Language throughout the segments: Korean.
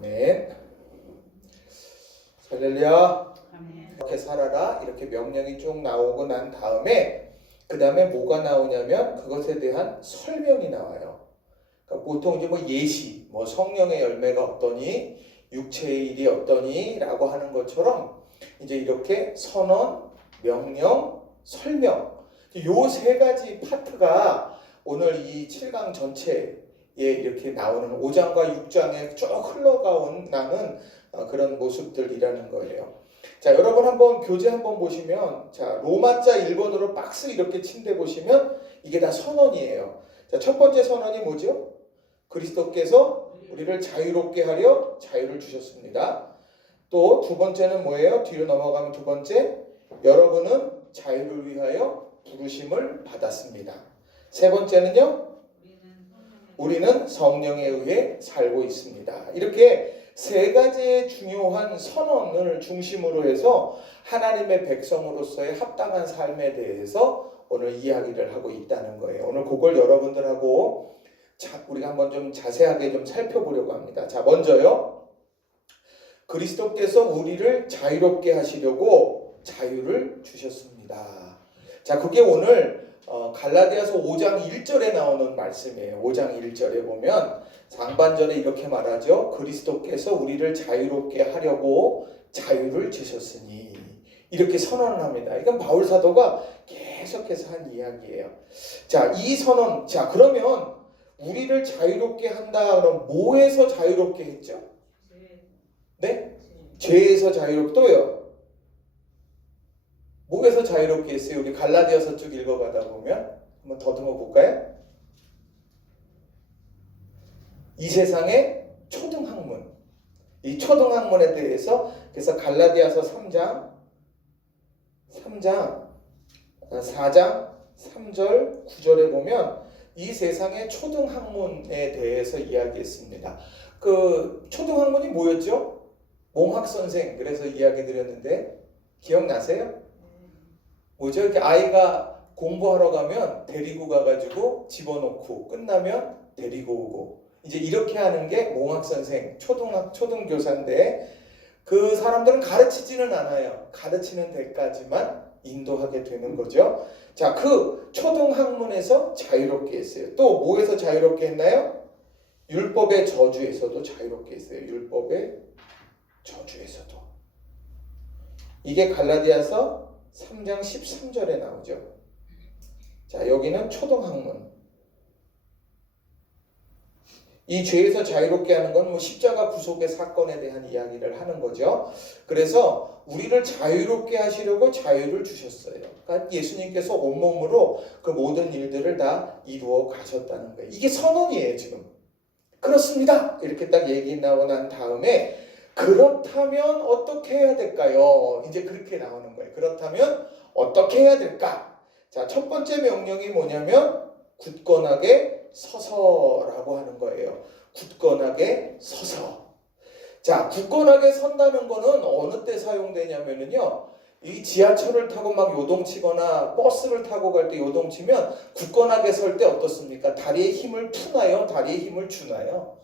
네. 할렐루야. 아멘. 이렇게 살아라 이렇게 명령이 쭉 나오고 난 다음에 그 다음에 뭐가 나오냐면 그것에 대한 설명이 나와요. 그러니까 보통 이제 뭐 예시, 뭐 성령의 열매가 어떠니, 육체의 일이 어떠니 라고 하는 것처럼 이제 이렇게 선언, 명령, 설명, 요 세 가지 파트가 오늘 이 7강 전체에 이렇게 나오는 5장과 6장에 쭉 흘러가는 그런 모습들이라는 거예요. 자, 여러분 한번 교재 한번 보시면, 자, 로마자 1번으로 박스 이렇게 침대 보시면 이게 다 선언이에요. 자, 첫 번째 선언이 뭐죠? 그리스도께서 우리를 자유롭게 하려 자유를 주셨습니다. 또 두 번째는 뭐예요? 뒤로 넘어가면 두 번째, 여러분은 자유를 위하여 부르심을 받았습니다. 세 번째는요, 우리는 성령에 의해 살고 있습니다. 이렇게 세 가지의 중요한 선언을 중심으로 해서 하나님의 백성으로서의 합당한 삶에 대해서 오늘 이야기를 하고 있다는 거예요. 오늘 그걸 여러분들하고 우리가 한번 좀 자세하게 좀 살펴보려고 합니다. 자, 먼저요. 그리스도께서 우리를 자유롭게 하시려고 자유를 주셨습니다. 자, 그게 오늘 갈라디아서 5장 1절에 나오는 말씀이에요. 5장 1절에 보면 상반절에 이렇게 말하죠. 그리스도께서 우리를 자유롭게 하려고 자유를 주셨으니 이렇게 선언을 합니다. 이건 바울 사도가 계속해서 한 이야기예요. 자, 이 선언, 자, 그러면 우리를 자유롭게 한다 그럼 뭐에서 자유롭게 했죠? 네? 죄에서 자유롭게, 또요? 뭐에서 자유롭게 했어요? 우리 갈라디아서 쭉 읽어가다 보면 한번 더듬어 볼까요? 이 세상의 초등학문, 이 초등학문에 대해서 그래서 갈라디아서 4장 3절 9절에 보면 이 세상의 초등학문에 대해서 이야기했습니다. 그 초등학문이 뭐였죠? 몽학선생, 그래서 이야기 드렸는데 기억나세요? 뭐죠? 이렇게 아이가 공부하러 가면 데리고 가가지고 집어넣고 끝나면 데리고 오고 이제 이렇게 하는 게 몽학선생, 초등교사인데 그 사람들은 가르치지는 않아요. 가르치는 데까지만 인도하게 되는 거죠. 자, 그 초등학문에서 자유롭게 했어요. 또 뭐에서 자유롭게 했나요? 율법의 저주에서도 자유롭게 했어요. 율법의 저주에서도. 이게 갈라디아서 3장 13절에 나오죠. 자, 여기는 초등학문. 이 죄에서 자유롭게 하는 건 뭐 십자가 구속의 사건에 대한 이야기를 하는 거죠. 그래서 우리를 자유롭게 하시려고 자유를 주셨어요. 그러니까 예수님께서 온몸으로 그 모든 일들을 다 이루어 가셨다는 거예요. 이게 선언이에요, 지금. 그렇습니다. 이렇게 딱 얘기 나오고 난 다음에 그렇다면 어떻게 해야 될까요? 이제 그렇게 나오는 거예요. 그렇다면 어떻게 해야 될까? 자, 첫 번째 명령이 뭐냐면 굳건하게 서서라고 하는 거예요. 굳건하게 서서. 자, 굳건하게 선다는 거는 어느 때 사용되냐면요. 이 지하철을 타고 막 요동치거나 버스를 타고 갈 때 요동치면 굳건하게 설 때 어떻습니까? 다리에 힘을 푸나요? 다리에 힘을 주나요?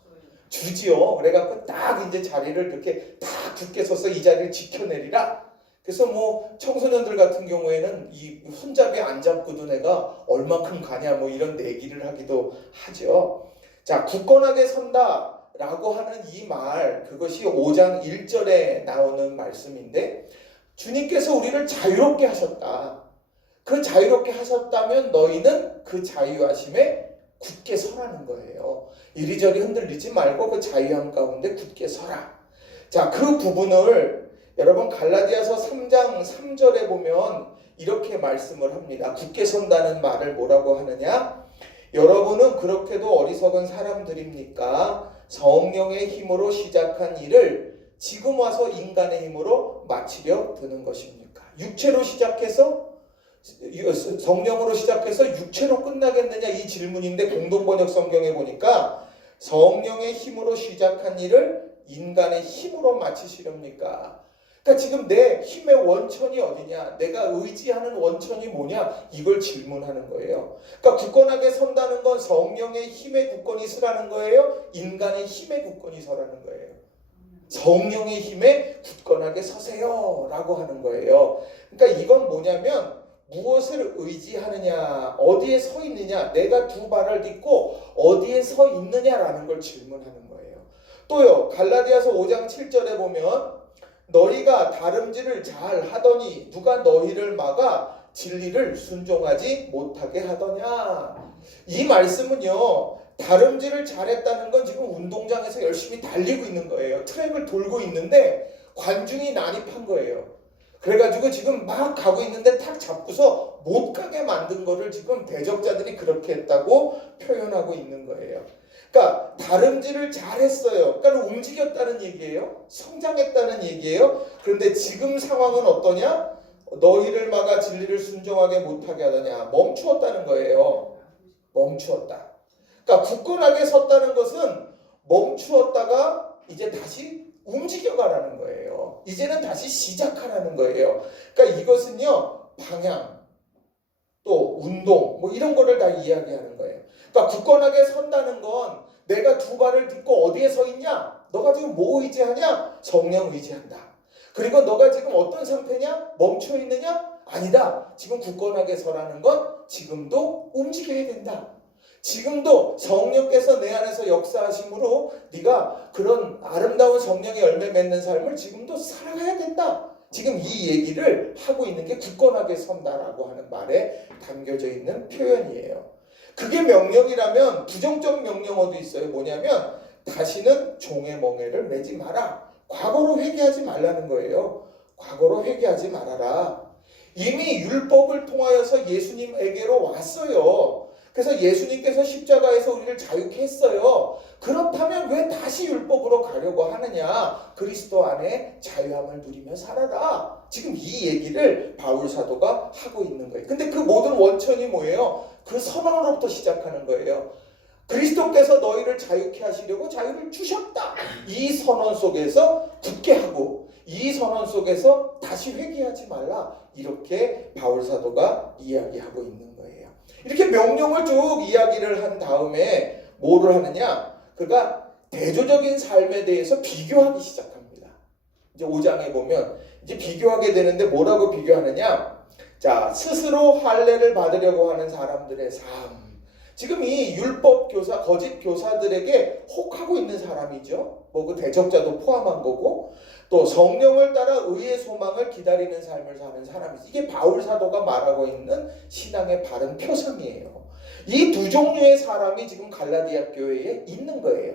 주지요. 그래갖고 딱 이제 자리를 이렇게 딱 굳게 서서 이 자리를 지켜내리라. 그래서 뭐 청소년들 같은 경우에는 이 손잡이 안 잡고도 내가 얼마큼 가냐 뭐 이런 내기를 하기도 하죠. 자, 굳건하게 선다라고 하는 이 말, 그것이 5장 1절에 나오는 말씀인데 주님께서 우리를 자유롭게 하셨다. 그 자유롭게 하셨다면 너희는 그 자유하심에 굳게 서라는 거예요. 이리저리 흔들리지 말고 그 자유함 가운데 굳게 서라. 자, 그 부분을 여러분 갈라디아서 3장 3절에 보면 이렇게 말씀을 합니다. 굳게 선다는 말을 뭐라고 하느냐? 여러분은 그렇게도 어리석은 사람들입니까? 성령의 힘으로 시작한 일을 지금 와서 인간의 힘으로 마치려 드는 것입니까? 육체로 시작해서 성령으로 시작해서 육체로 끝나겠느냐 이 질문인데 공동번역 성경에 보니까 성령의 힘으로 시작한 일을 인간의 힘으로 마치시렵니까? 그러니까 지금 내 힘의 원천이 어디냐? 내가 의지하는 원천이 뭐냐? 이걸 질문하는 거예요. 그러니까 굳건하게 선다는 건 성령의 힘에 굳건히 서라는 거예요? 인간의 힘에 굳건히 서라는 거예요? 성령의 힘에 굳건하게 서세요 라고 하는 거예요. 그러니까 이건 뭐냐면 무엇을 의지하느냐, 어디에 서 있느냐, 내가 두 발을 딛고 어디에 서 있느냐라는 걸 질문하는 거예요. 또요, 갈라디아서 5장 7절에 보면 너희가 다름질을 잘 하더니 누가 너희를 막아 진리를 순종하지 못하게 하더냐. 이 말씀은요, 다름질을 잘했다는 건 지금 운동장에서 열심히 달리고 있는 거예요. 트랙을 돌고 있는데 관중이 난입한 거예요. 그래가지고 지금 막 가고 있는데 탁 잡고서 못 가게 만든 거를 지금 대적자들이 그렇게 했다고 표현하고 있는 거예요. 그러니까 다름질을 잘했어요. 그러니까 움직였다는 얘기예요. 성장했다는 얘기예요. 그런데 지금 상황은 어떠냐? 너희를 막아 진리를 순종하게 못하게 하더냐. 멈추었다는 거예요. 멈추었다. 그러니까 굳건하게 섰다는 것은 멈추었다가 이제 다시 움직여가라는 거예요. 이제는 다시 시작하라는 거예요. 그러니까 이것은요, 방향, 또 운동, 뭐 이런 거를 다 이야기하는 거예요. 그러니까 굳건하게 선다는 건 내가 두 발을 딛고 어디에 서 있냐? 너가 지금 뭐 의지하냐? 성령 의지한다. 그리고 너가 지금 어떤 상태냐? 멈춰 있느냐? 아니다. 지금 굳건하게 서라는 건 지금도 움직여야 된다. 지금도 성령께서 내 안에서 역사하심으로 네가 그런 아름다운 성령의 열매 맺는 삶을 지금도 살아가야 된다. 지금 이 얘기를 하고 있는 게 굳건하게 선다라고 하는 말에 담겨져 있는 표현이에요. 그게 명령이라면 부정적 명령어도 있어요. 뭐냐면 다시는 종의 멍에를 매지 마라. 과거로 회개하지 말라는 거예요. 과거로 회개하지 말아라. 이미 율법을 통하여서 예수님에게로 왔어요. 그래서 예수님께서 십자가에서 우리를 자유케 했어요. 그렇다면 왜 다시 율법으로 가려고 하느냐? 그리스도 안에 자유함을 누리며 살아라. 지금 이 얘기를 바울 사도가 하고 있는 거예요. 근데 그 모든 원천이 뭐예요? 그 선언으로부터 시작하는 거예요. 그리스도께서 너희를 자유케 하시려고 자유를 주셨다. 이 선언 속에서 굳게 하고 이 선언 속에서 다시 회개하지 말라. 이렇게 바울 사도가 이야기하고 있는 거예요. 이렇게 명령을 쭉 이야기를 한 다음에 뭐를 하느냐? 그가 대조적인 삶에 대해서 비교하기 시작합니다. 이제 5장에 보면 이제 비교하게 되는데 뭐라고 비교하느냐? 자, 스스로 할례를 받으려고 하는 사람들의 삶. 지금 이 율법 교사, 거짓 교사들에게 혹하고 있는 사람이죠. 뭐 그 대적자도 포함한 거고, 또 성령을 따라 의의 소망을 기다리는 삶을 사는 사람이죠. 이게 바울 사도가 말하고 있는 신앙의 바른 표상이에요. 이 두 종류의 사람이 지금 갈라디아 교회에 있는 거예요.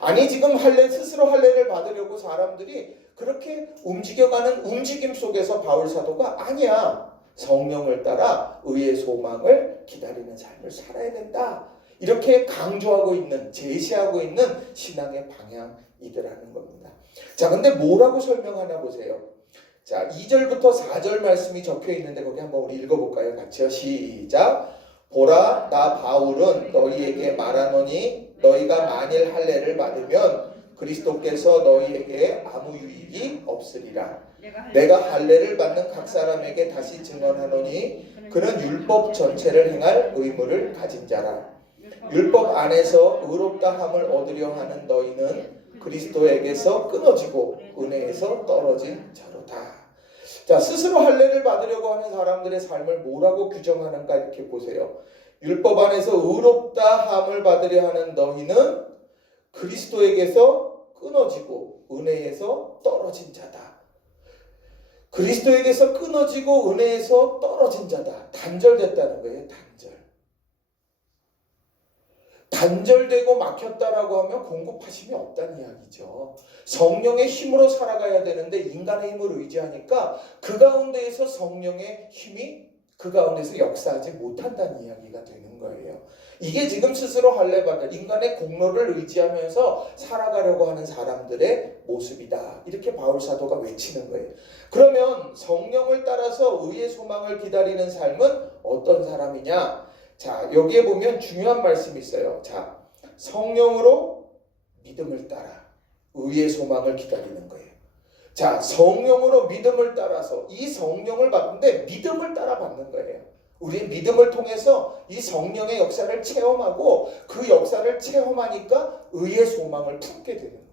아니 지금 스스로 할례를 받으려고 사람들이 그렇게 움직여가는 움직임 속에서 바울 사도가 아니야. 성령을 따라 의의 소망을 기다리는 삶을 살아야 된다. 이렇게 강조하고 있는, 제시하고 있는 신앙의 방향이더라는 겁니다. 자, 근데 뭐라고 설명하나 보세요. 자, 2절부터 4절 말씀이 적혀 있는데 거기 한번 우리 읽어볼까요? 같이요. 시작. 보라, 나 바울은 너희에게 말하노니 너희가 만일 할례를 받으면 그리스도께서 너희에게 아무 유익이 없으리라. 내가 할례를 받는 각 사람에게 다시 증언하노니 그는 율법 전체를 행할 의무를 가진 자라. 율법 안에서 의롭다 함을 얻으려 하는 너희는 그리스도에게서 끊어지고 은혜에서 떨어진 자로다. 자, 스스로 할례를 받으려고 하는 사람들의 삶을 뭐라고 규정하는가 이렇게 보세요. 율법 안에서 의롭다 함을 받으려 하는 너희는 그리스도에게서 끊어지고 은혜에서 떨어진 자다. 그리스도에게서 끊어지고 은혜에서 떨어진 자다. 단절됐다는 거예요. 단절되고 막혔다라고 하면 공급하심이 없다는 이야기죠. 성령의 힘으로 살아가야 되는데 인간의 힘을 의지하니까 그 가운데에서 성령의 힘이 그 가운데서 역사하지 못한다는 이야기가 되는 거예요. 이게 지금 스스로 할례받을 인간의 공로를 의지하면서 살아가려고 하는 사람들의 모습이다. 이렇게 바울 사도가 외치는 거예요. 그러면 성령을 따라서 의의 소망을 기다리는 삶은 어떤 사람이냐? 자, 여기에 보면 중요한 말씀이 있어요. 자, 성령으로 믿음을 따라 의의 소망을 기다리는 거예요. 자, 성령으로 믿음을 따라서 이 성령을 받는데 믿음을 따라 받는 거예요. 우리의 믿음을 통해서 이 성령의 역사를 체험하고 그 역사를 체험하니까 의의 소망을 품게 되는 거예요.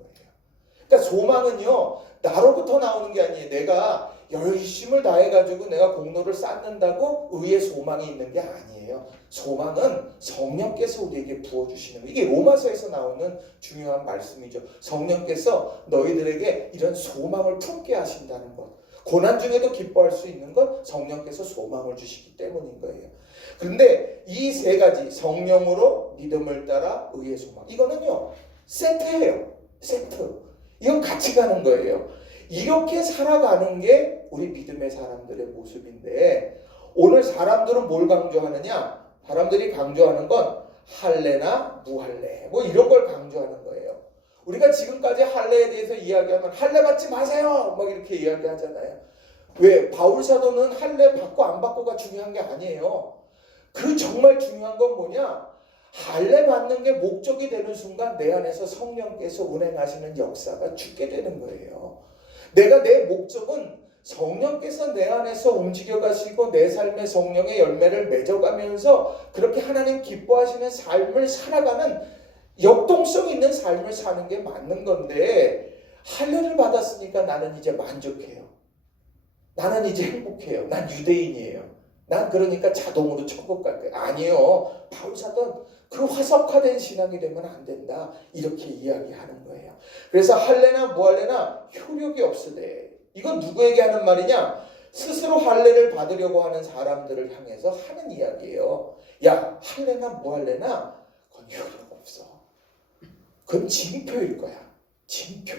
그러니까 소망은요, 나로부터 나오는 게 아니에요. 내가 열심을 다해가지고 내가 공로를 쌓는다고 의의 소망이 있는 게 아니에요. 소망은 성령께서 우리에게 부어주시는 거예요. 이게 로마서에서 나오는 중요한 말씀이죠. 성령께서 너희들에게 이런 소망을 품게 하신다는 것. 고난 중에도 기뻐할 수 있는 것, 성령께서 소망을 주시기 때문인 거예요. 그런데 이 세 가지, 성령으로 믿음을 따라 의의 소망, 이거는요 세트예요. 세트. 이건 같이 가는 거예요. 이렇게 살아가는 게 우리 믿음의 사람들의 모습인데, 오늘 사람들은 뭘 강조하느냐? 사람들이 강조하는 건 할례나 무할례 뭐 이런 걸 강조하는 거예요. 우리가 지금까지 할례에 대해서 이야기하면 할례 받지 마세요 막 이렇게 이야기하잖아요. 왜? 바울 사도는 할례 받고 안 받고가 중요한 게 아니에요. 그 정말 중요한 건 뭐냐? 할례 받는 게 목적이 되는 순간 내 안에서 성령께서 운행하시는 역사가 죽게 되는 거예요. 내 목적은 성령께서 내 안에서 움직여 가시고 내 삶의 성령의 열매를 맺어가면서 그렇게 하나님 기뻐하시는 삶을 살아가는 역동성 있는 삶을 사는 게 맞는 건데, 할례를 받았으니까 나는 이제 만족해요. 나는 이제 행복해요. 난 유대인이에요. 난 그러니까 자동으로 천국 갈 거예요. 아니요. 바울 사도는 그 화석화된 신앙이 되면 안 된다. 이렇게 이야기하는 거예요. 그래서 할례나 무할례나 효력이 없으되, 이건 누구에게 하는 말이냐? 스스로 할례를 받으려고 하는 사람들을 향해서 하는 이야기예요. 야, 할례나 무할례나 그건 효력 없어. 그건 징표일 거야. 징표.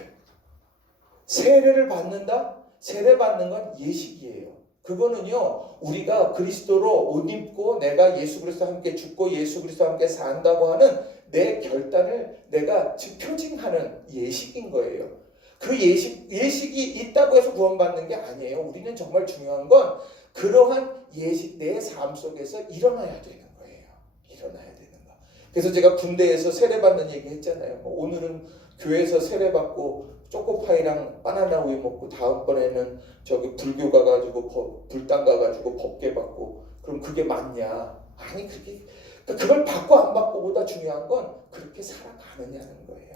세례를 받는다? 세례 받는 건 예식이에요. 그거는요, 우리가 그리스도로 옷 입고 내가 예수 그리스도와 함께 죽고 예수 그리스도와 함께 산다고 하는 내 결단을 내가 표징하는 예식인 거예요. 그 예식이 있다고 해서 구원받는 게 아니에요. 우리는 정말 중요한 건 그러한 예식 내 삶 속에서 일어나야 되는 거예요. 일어나야 되는 거. 그래서 제가 군대에서 세례받는 얘기 했잖아요. 오늘은 교회에서 세례받고 초코파이랑 바나나 우유 먹고 다음번에는 저기 불교 가가지고 불당 가가지고 법계 받고, 그럼 그게 맞냐? 아니, 그걸 받고 안 받고보다 중요한 건 그렇게 살아가느냐는 거예요.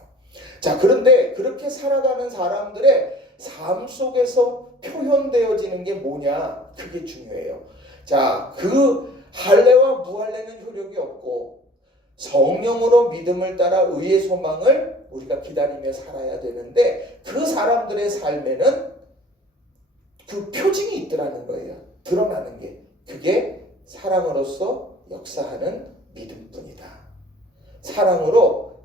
자, 그런데 그렇게 살아가는 사람들의 삶 속에서 표현되어지는 게 뭐냐? 그게 중요해요. 자, 그 할례와 무할례는 효력이 없고 성령으로 믿음을 따라 의의 소망을 우리가 기다리며 살아야 되는데, 그 사람들의 삶에는 그 표징이 있더라는 거예요. 드러나는 게. 그게 사랑으로서 역사하는 믿음뿐이다. 사랑으로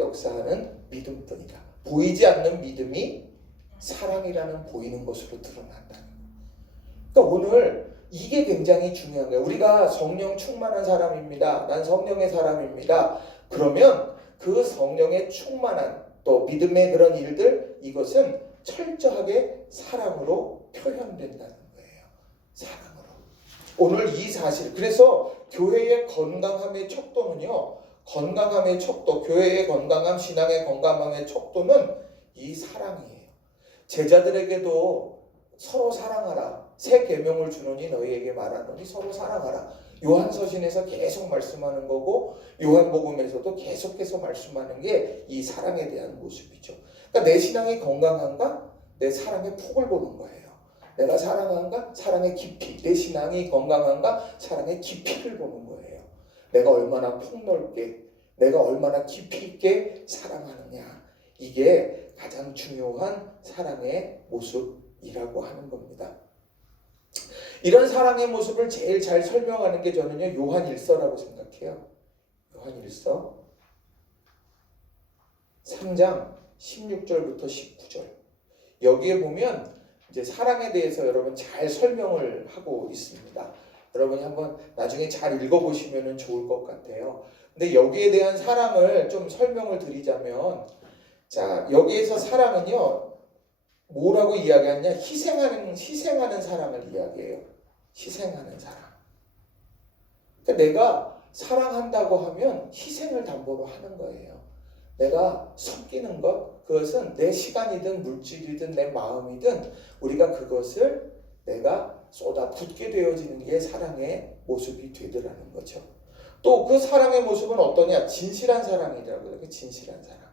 역사하는 믿음뿐이다. 보이지 않는 믿음이 사랑이라는 보이는 것으로 드러난다는 거예요. 그러니까 오늘 이게 굉장히 중요한 거예요. 우리가 성령 충만한 사람입니다. 난 성령의 사람입니다. 그러면 그 성령의 충만한 또 믿음의 그런 일들, 이것은 철저하게 사랑으로 표현된다는 거예요. 사랑으로. 오늘 이 사실, 그래서 교회의 건강함의 척도는요, 건강함의 척도, 교회의 건강함, 신앙의 건강함의 척도는 이 사랑이에요. 제자들에게도 서로 사랑하라. 새 계명을 주노니 너희에게 말하노니 서로 사랑하라. 요한서신에서 계속 말씀하는 거고, 요한복음에서도 계속해서 말씀하는 게 이 사랑에 대한 모습이죠. 그러니까 내 신앙이 건강한가? 내 사랑의 폭을 보는 거예요. 내가 사랑한가? 사랑의 깊이. 내 신앙이 건강한가? 사랑의 깊이를 보는 거예요. 내가 얼마나 폭넓게, 내가 얼마나 깊이 있게 사랑하느냐. 이게 가장 중요한 사랑의 모습이라고 하는 겁니다. 이런 사랑의 모습을 제일 잘 설명하는 게 저는요, 요한일서라고 생각해요. 요한일서 3장 16절부터 19절. 여기에 보면 이제 사랑에 대해서 여러분 잘 설명을 하고 있습니다. 여러분이 한번 나중에 잘 읽어보시면 좋을 것 같아요. 근데 여기에 대한 사랑을 좀 설명을 드리자면, 자, 여기에서 사랑은요, 뭐라고 이야기하냐? 희생하는 사랑을 이야기해요. 희생하는 사랑. 그러니까 내가 사랑한다고 하면 희생을 담보로 하는 거예요. 내가 섬기는 것, 그것은 내 시간이든 물질이든 내 마음이든 우리가 그것을 내가 쏟아붓게 되어지는 게 사랑의 모습이 되더라는 거죠. 또 그 사랑의 모습은 어떠냐? 진실한 사랑이라고 해요. 진실한 사랑.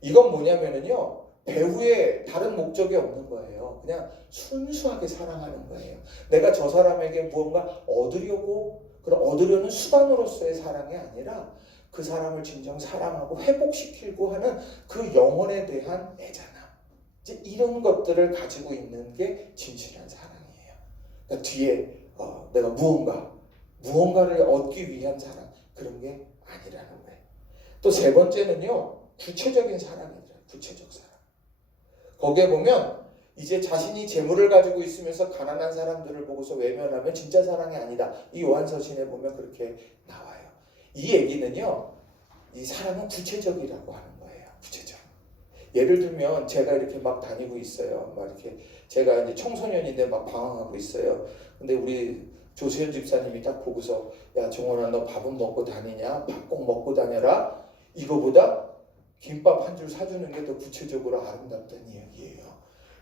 이건 뭐냐면은요, 배후에 다른 목적이 없는 거예요. 그냥 순수하게 사랑하는 거예요. 내가 저 사람에게 무언가 얻으려고, 그런 얻으려는 수단으로서의 사랑이 아니라 그 사람을 진정 사랑하고 회복시키고 하는 그 영혼에 대한 애잖아. 이제 이런 것들을 가지고 있는 게 진실한 사랑이에요. 그러니까 뒤에 내가 무언가를 얻기 위한 사랑, 그런 게 아니라는 거예요. 또 세 번째는요, 구체적인 사랑이더라. 구체적 사랑. 거기에 보면 이제 자신이 재물을 가지고 있으면서 가난한 사람들을 보고서 외면하면 진짜 사랑이 아니다. 이 요한서신에 보면 그렇게 나와요. 이 얘기는요, 이 사랑은 구체적이라고 하는 거예요. 구체적. 예를 들면 제가 이렇게 막 다니고 있어요. 막 이렇게 제가 이제 청소년인데 막 방황하고 있어요. 근데 우리 조수현 집사님이 딱 보고서, 야 종원아, 너 밥은 먹고 다니냐? 밥 꼭 먹고 다녀라. 이거보다 김밥 한 줄 사주는 게 더 구체적으로 아름답다는 이야기예요.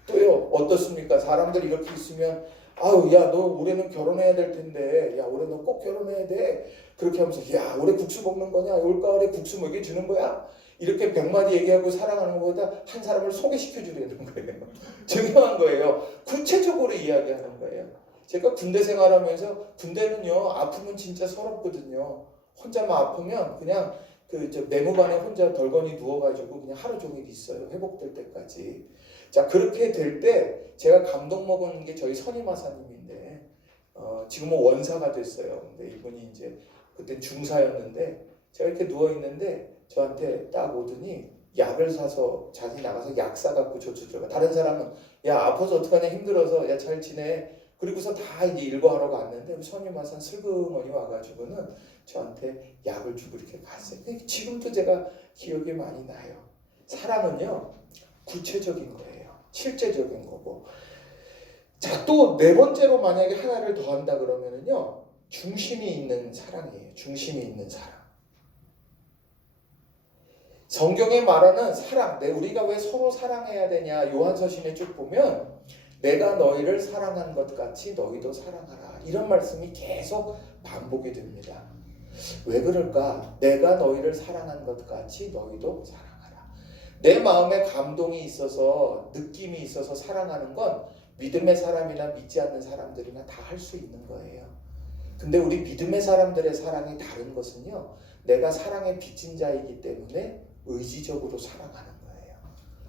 또요, 어떻습니까? 사람들이 이렇게 있으면, 아유, 야, 너 올해는 결혼해야 될 텐데, 야, 올해 너 꼭 결혼해야 돼. 그렇게 하면서, 야, 올해 국수 먹는 거냐? 올가을에 국수 먹여 주는 거야? 이렇게 100마디 얘기하고 살아가는 것보다 한 사람을 소개시켜 주려는 거예요. 중요한 거예요. 구체적으로 이야기하는 거예요. 제가 군대 생활하면서, 군대는요, 아프면 진짜 서럽거든요. 혼자만 아프면 그냥 내무반에 혼자 덜거니 누워가지고 그냥 하루 종일 있어요. 회복될 때까지. 자, 그렇게 될 때 제가 감동 먹은 게 저희 선임하사님인데, 지금은 원사가 됐어요. 근데 이분이 이제 그때 중사였는데, 제가 이렇게 누워 있는데 저한테 딱 오더니 약을 사서 자기 나가서 약 사갖고 줘주더라고요. 다른 사람은 야 아파서 어떡하냐, 힘들어서, 야 잘 지내. 그리고서 다 이제 일과하러 갔는데 선임하사 슬그머니 와가지고는 저한테 약을 주고 이렇게 갔어요. 지금도 제가 기억이 많이 나요. 사랑은요, 구체적인 거예요. 실제적인 거고. 자, 또 네 번째로 만약에 하나를 더 한다 그러면은요, 중심이 있는 사랑이에요. 중심이 있는 사랑. 성경에 말하는 사랑, 우리가 왜 서로 사랑해야 되냐, 요한서신에 쭉 보면 내가 너희를 사랑한 것 같이 너희도 사랑하라, 이런 말씀이 계속 반복이 됩니다. 왜 그럴까? 내가 너희를 사랑한 것 같이 너희도 사랑하라. 내 마음에 감동이 있어서, 느낌이 있어서 사랑하는 건 믿음의 사람이나 믿지 않는 사람들이나 다 할 수 있는 거예요. 근데 우리 믿음의 사람들의 사랑이 다른 것은요, 내가 사랑에 빚진 자이기 때문에 의지적으로 사랑하는 거예요.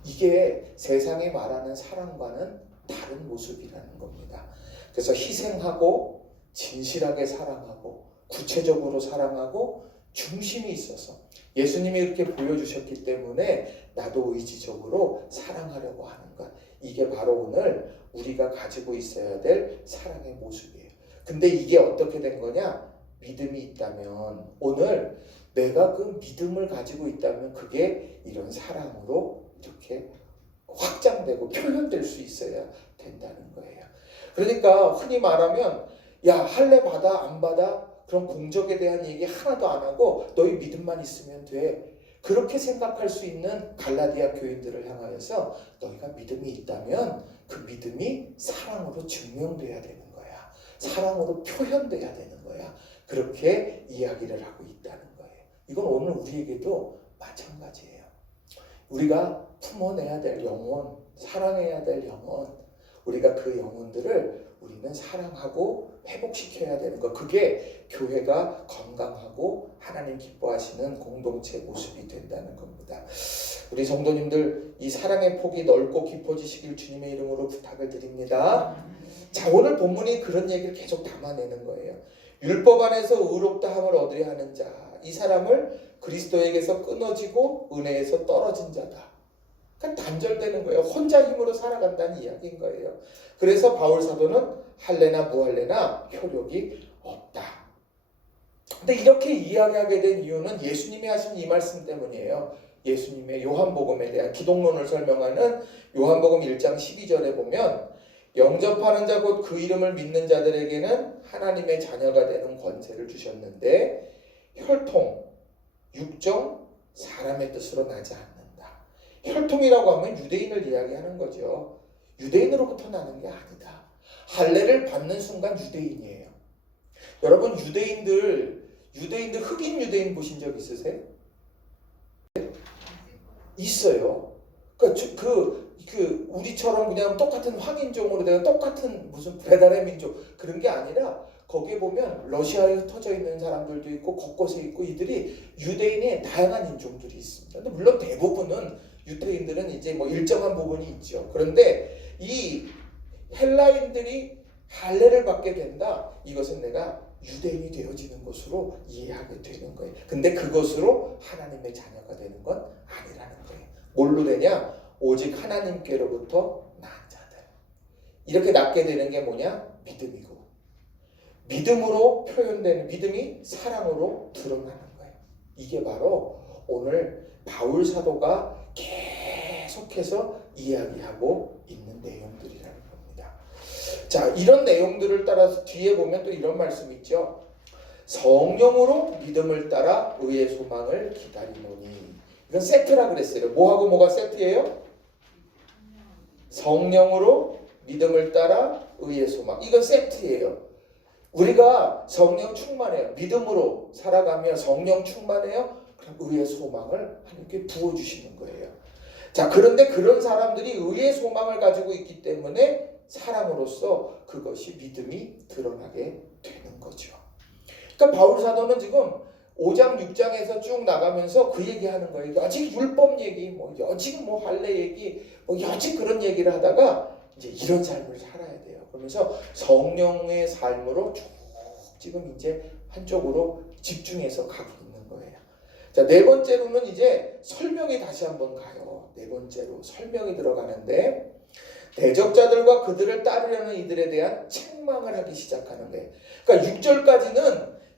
이게 세상이 말하는 사랑과는 다른 모습이라는 겁니다. 그래서 희생하고 진실하게 사랑하고 구체적으로 사랑하고 중심이 있어서 예수님이 이렇게 보여주셨기 때문에 나도 의지적으로 사랑하려고 하는 것, 이게 바로 오늘 우리가 가지고 있어야 될 사랑의 모습이에요. 근데 이게 어떻게 된 거냐? 믿음이 있다면, 오늘 내가 그 믿음을 가지고 있다면 그게 이런 사랑으로 이렇게 확장되고 표현될 수 있어야 된다는 거예요. 그러니까 흔히 말하면 야 할례 받아 안 받아 그런 공적에 대한 얘기 하나도 안 하고 너희 믿음만 있으면 돼, 그렇게 생각할 수 있는 갈라디아 교인들을 향하여서 너희가 믿음이 있다면 그 믿음이 사랑으로 증명돼야 되는 거야. 사랑으로 표현돼야 되는 거야. 그렇게 이야기를 하고 있다는 거예요. 이건 오늘 우리에게도 마찬가지예요. 우리가 품어내야 될 영혼, 사랑해야 될 영혼, 우리가 그 영혼들을 우리는 사랑하고 회복시켜야 되는 것, 그게 교회가 건강하고 하나님 기뻐하시는 공동체 모습이 된다는 겁니다. 우리 성도님들, 이 사랑의 폭이 넓고 깊어지시길 주님의 이름으로 부탁을 드립니다. 자, 오늘 본문이 그런 얘기를 계속 담아내는 거예요. 율법 안에서 의롭다 함을 얻으려 하는 자, 이 사람을 그리스도에게서 끊어지고 은혜에서 떨어진 자다. 그러니까 단절되는 거예요. 혼자 힘으로 살아간다는 이야기인 거예요. 그래서 바울 사도는 할례나 무할례나 효력이 없다. 근데 이렇게 이야기하게 된 이유는 예수님이 하신 이 말씀 때문이에요. 예수님의 요한복음에 대한 기독론을 설명하는 요한복음 1장 12절에 보면 영접하는 자 곧 그 이름을 믿는 자들에게는 하나님의 자녀가 되는 권세를 주셨는데 혈통, 육정, 사람의 뜻으로 나지 않는다. 혈통이라고 하면 유대인을 이야기하는 거죠. 유대인으로부터 나는 게 아니다. 할례를 받는 순간 유대인이에요. 여러분 흑인 유대인 보신 적 있으세요? 있어요. 우리처럼 그냥 똑같은 황인종으로 내가 똑같은 무슨 배달의 민족 그런 게 아니라 거기에 보면 러시아에 흩어져 있는 사람들도 있고 곳곳에 있고 이들이 유대인의 다양한 인종들이 있습니다. 근데 물론 대부분은 유대인들은 이제 뭐 일정한 부분이 있죠. 그런데 이 헬라인들이 할례를 받게 된다. 이것은 내가 유대인이 되어지는 것으로 이해하게 되는 거예요. 근데 그것으로 하나님의 자녀가 되는 건 아니라는 거예요. 뭘로 되냐? 오직 하나님께로부터 난 자들. 이렇게 낳게 되는 게 뭐냐? 믿음이고. 믿음으로 표현되는 믿음이 사랑으로 드러나는 거예요. 이게 바로 오늘 바울 사도가 계속해서 이야기하고 있는 내용들이라는 겁니다. 자, 이런 내용들을 따라서 뒤에 보면 또 이런 말씀이 있죠. 성령으로 믿음을 따라 의의 소망을 기다리노니. 이건 세트라 그랬어요. 뭐하고 뭐가 세트예요? 성령으로 믿음을 따라 의의 소망. 이건 세트예요. 우리가 성령 충만해요. 믿음으로 살아가며 성령 충만해요. 그럼 의의 소망을 하나님께 부어주시는 거예요. 자, 그런데 그런 사람들이 의의 소망을 가지고 있기 때문에 사랑으로서 그것이 믿음이 드러나게 되는 거죠. 그러니까 바울 사도는 지금 5장 6장에서 쭉 나가면서 그 얘기하는 거예요. 여직 율법 얘기, 여직 할례 얘기, 여직 그런 얘기를 하다가 이제 이런 삶을 살아야 돼요. 그러면서 성령의 삶으로 쭉 지금 이제 한쪽으로 집중해서 가고 있는 거예요. 자, 네 번째로는 이제 설명이 다시 한번 가요. 네 번째로 설명이 들어가는데 대적자들과 그들을 따르려는 이들에 대한 책망을 하기 시작하는 거예요. 그러니까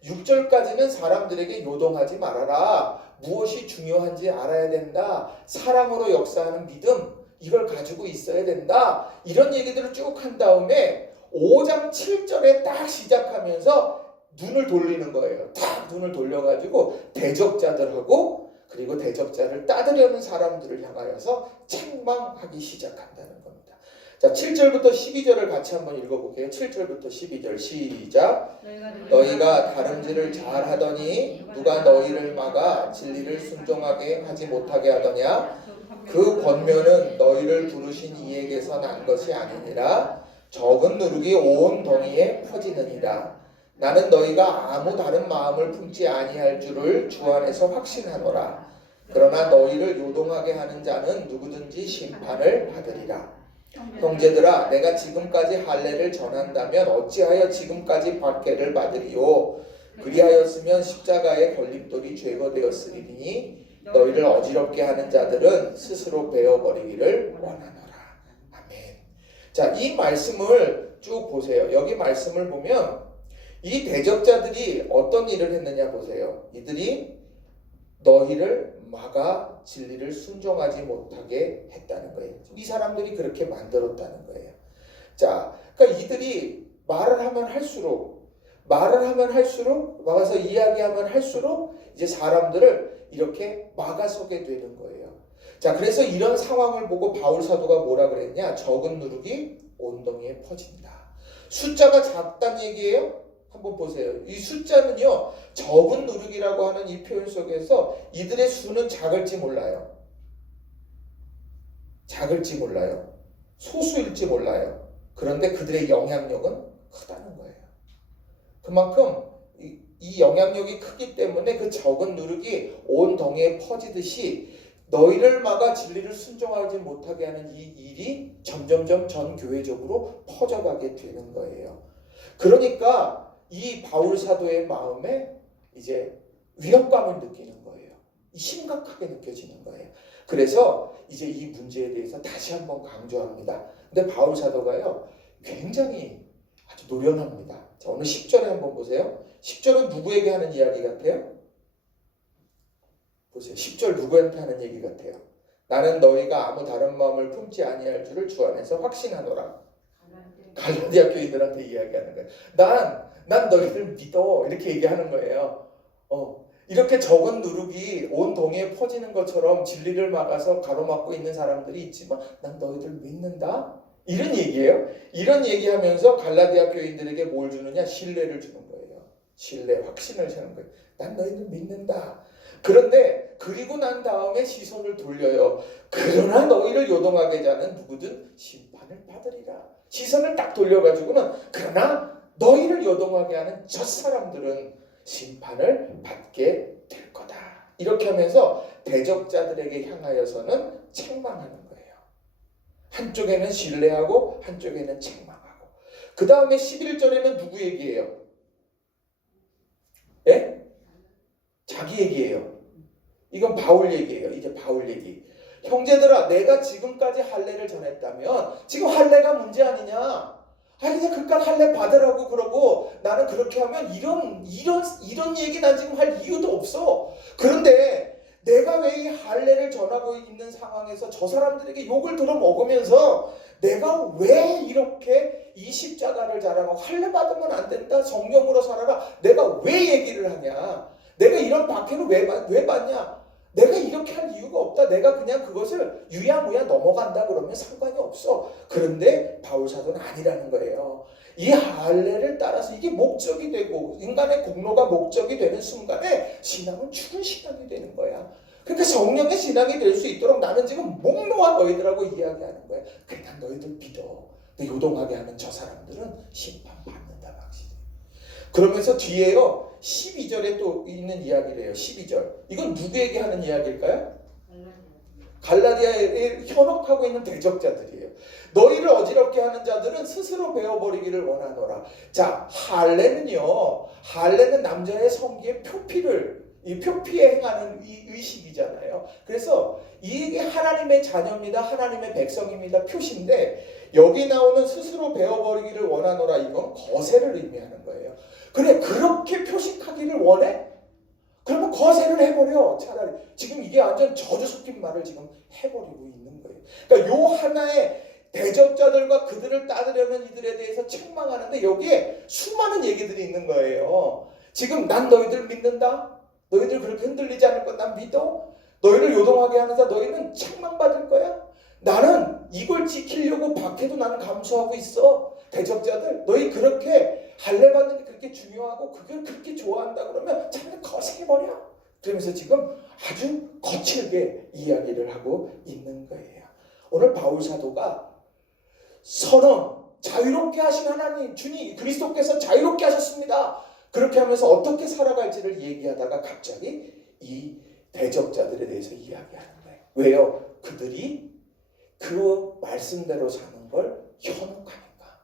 6절까지는 사람들에게 요동하지 말아라. 무엇이 중요한지 알아야 된다. 사랑으로 역사하는 믿음, 이걸 가지고 있어야 된다. 이런 얘기들을 쭉 한 다음에 5장 7절에 딱 시작하면서 눈을 돌리는 거예요. 딱 눈을 돌려가지고 대적자들하고 그리고 대적자를 따르려는 사람들을 향하여서 책망하기 시작한다는 겁니다. 자, 7절부터 12절을 같이 한번 읽어볼게요. 7절부터 12절 시작. 너희가 다름질을 잘하더니 누가 너희를 막아 진리를 순종하게 하지 못하게 하더냐? 그 권면은 너희를 부르신 이에게서 난 것이 아니니라. 적은 누룩이 온 덩이에 퍼지느니라. 나는 너희가 아무 다른 마음을 품지 아니할 줄을 주 안에서 확신하노라. 그러나 너희를 요동하게 하는 자는 누구든지 심판을 받으리라. 형제들아, 내가 지금까지 할례를 전한다면 어찌하여 지금까지 박해를 받으리요? 그리하였으면 십자가의 걸림돌이 죄가 되었으리니 너희를 어지럽게 하는 자들은 스스로 베어버리기를 원하노라. 아멘. 자, 이 말씀을 쭉 보세요. 여기 말씀을 보면 이 대적자들이 어떤 일을 했느냐 보세요. 이들이 너희를 막아 진리를 순종하지 못하게 했다는 거예요. 이 사람들이 그렇게 만들었다는 거예요. 자, 그러니까 이들이 말을 하면 할수록 막아서 이야기하면 할수록 이제 사람들을 이렇게 막아서게 되는 거예요. 자, 그래서 이런 상황을 보고 바울 사도가 뭐라 그랬냐? 적은 누룩이 온 덩이에 퍼진다. 숫자가 작다는 얘기예요? 한번 보세요. 이 숫자는요, 적은 누룩이라고 하는 이 표현 속에서 이들의 수는 작을지 몰라요. 소수일지 몰라요. 그런데 그들의 영향력은 크다는 거예요. 그만큼 이 영향력이 크기 때문에 그 적은 누룩이 온 덩이에 퍼지듯이 너희를 막아 진리를 순종하지 못하게 하는 이 일이 점점점 전 교회적으로 퍼져가게 되는 거예요. 그러니까 이 바울 사도의 마음에 이제 위협감을 느끼는 거예요. 심각하게 느껴지는 거예요. 그래서 이제 이 문제에 대해서 다시 한번 강조합니다. 근데 바울 사도가요, 굉장히 아주 노련합니다. 자, 오늘 10절에 한번 보세요. 10절은 누구에게 하는 이야기 같아요? 보세요. 10절 누구한테 하는 얘기 같아요? 나는 너희가 아무 다른 마음을 품지 아니할 줄을 주 안에서 확신하노라. 갈라디아 교인들한테 이야기하는 거예요. 난 너희를 믿어. 이렇게 얘기하는 거예요. 이렇게 적은 누룩이 온 동에 퍼지는 것처럼 진리를 막아서 가로막고 있는 사람들이 있지만 난 너희들 믿는다. 이런 얘기예요. 이런 얘기하면서 갈라디아 교인들에게 뭘 주느냐? 신뢰를 주는 거예요. 신뢰, 확신을 주는 거예요. 난 너희들 믿는다. 그런데 그리고 난 다음에 시선을 돌려요. 그러나 너희를 요동하게 자는 누구든 심판을 받으리라. 시선을 딱 돌려가지고는 그러나 너희를 요동하게 하는 저 사람들은 심판을 받게 될 거다. 이렇게 하면서 대적자들에게 향하여서는 책망하는 거예요. 한쪽에는 신뢰하고 한쪽에는 책망하고. 그 다음에 11절에는 누구 얘기예요? 예? 자기 얘기예요. 이건 바울 얘기예요. 이제 바울 얘기. 형제들아, 내가 지금까지 할례를 전했다면 지금 할례가 문제 아니냐? 그냥 그깟 할례 받으라고 그러고 나는 그렇게 하면 이런 얘기 난 지금 할 이유도 없어. 그런데 내가 왜 이 할례를 전하고 있는 상황에서 저 사람들에게 욕을 들어 먹으면서 내가 왜 이렇게 이 십자가를 자랑하고 할례 받으면 안 된다, 성령으로 살아라, 내가 왜 얘기를 하냐? 내가 이런 박해를 왜 받냐? 내가 이렇게 할 이유가 없다. 내가 그냥 그것을 유야무야 넘어간다 그러면 상관이 없어. 그런데 바울 사도는 아니라는 거예요. 이 할례를 따라서 이게 목적이 되고 인간의 공로가 목적이 되는 순간에 신앙은 죽은 신앙이 되는 거야. 그러니까 성령의 신앙이 될 수 있도록 나는 지금 목 놓아 너희들하고 이야기하는 거야. 그냥 너희들 믿어. 근데 요동하게 하는 저 사람들은 심판받는다 확실히. 그러면서 뒤에요 12절에 또 있는 이야기래요. 12절. 이건 누구에게 하는 이야기일까요? 갈라디아에 현혹하고 있는 대적자들이에요. 너희를 어지럽게 하는 자들은 스스로 베어버리기를 원하노라. 자, 할례는 남자의 성기의 이 표피에 행하는 이 의식이잖아요. 그래서 이게 하나님의 자녀입니다. 하나님의 백성입니다. 표시인데 여기 나오는 스스로 베어버리기를 원하노라, 이건 거세를 의미하는 거예요. 그래, 그렇게 표식하기를 원해? 그러면 거세를 해버려. 차라리 지금 이게 완전 저주 섞인 말을 지금 해버리고 있는 거예요. 그러니까 요 하나의 대적자들과 그들을 따르려는 이들에 대해서 책망하는데 여기에 수많은 얘기들이 있는 거예요. 지금 난 너희들 믿는다. 너희들 그렇게 흔들리지 않을 것 난 믿어. 너희를 요동하게 하는 자 너희는 책망받을 거야. 나는 이걸 지키려고 박해도 나는 감수하고 있어. 대적자들 너희 그렇게 할례 받는 게 그렇게 중요하고 그걸 그렇게 좋아한다 그러면 차라리 거세해버려. 그러면서 지금 아주 거칠게 이야기를 하고 있는 거예요. 오늘 바울 사도가 선언, 자유롭게 하신 하나님 주님 그리스도께서 자유롭게 하셨습니다. 그렇게 하면서 어떻게 살아갈지를 얘기하다가 갑자기 이 대적자들에 대해서 이야기하는 거예요. 왜요? 그들이 그 말씀대로 사는 걸 현혹하니까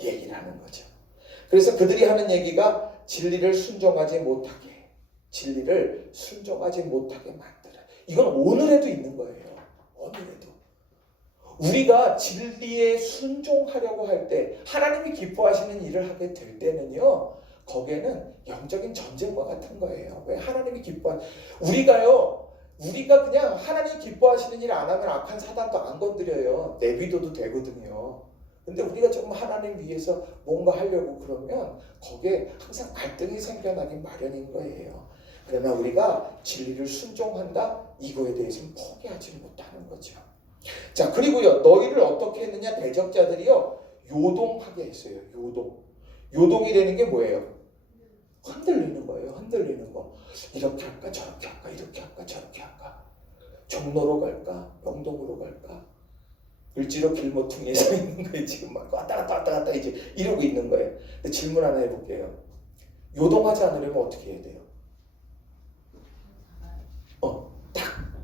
얘기를 하는 거죠. 그래서 그들이 하는 얘기가 진리를 순종하지 못하게 만들어요. 이건 오늘에도 있는 거예요. 오늘에도. 우리가 진리에 순종하려고 할 때 하나님이 기뻐하시는 일을 하게 될 때는요, 거기에는 영적인 전쟁과 같은 거예요. 왜 하나님이 우리가 그냥 하나님이 기뻐하시는 일 안 하면 악한 사단도 안 건드려요. 내비둬도 되거든요. 근데 우리가 조금 하나님 위해서 뭔가 하려고 그러면 거기에 항상 갈등이 생겨나기 마련인 거예요. 그러나 우리가 진리를 순종한다? 이거에 대해서는 포기하지 못하는 거죠. 자, 그리고요, 너희를 어떻게 했느냐? 대적자들이요, 요동하게 했어요. 요동이라는 게 뭐예요? 흔들리는 거예요. 흔들리는 거. 이렇게 할까 저렇게 할까 이렇게 할까 저렇게 할까. 종로로 갈까 명동으로 갈까. 을지로 길모퉁이에 서 있는 거예요. 지금 막 왔다 갔다 이제 이러고 있는 거예요. 근데 질문 하나 해볼게요. 요동하지 않으려면 어떻게 해야 돼요? 딱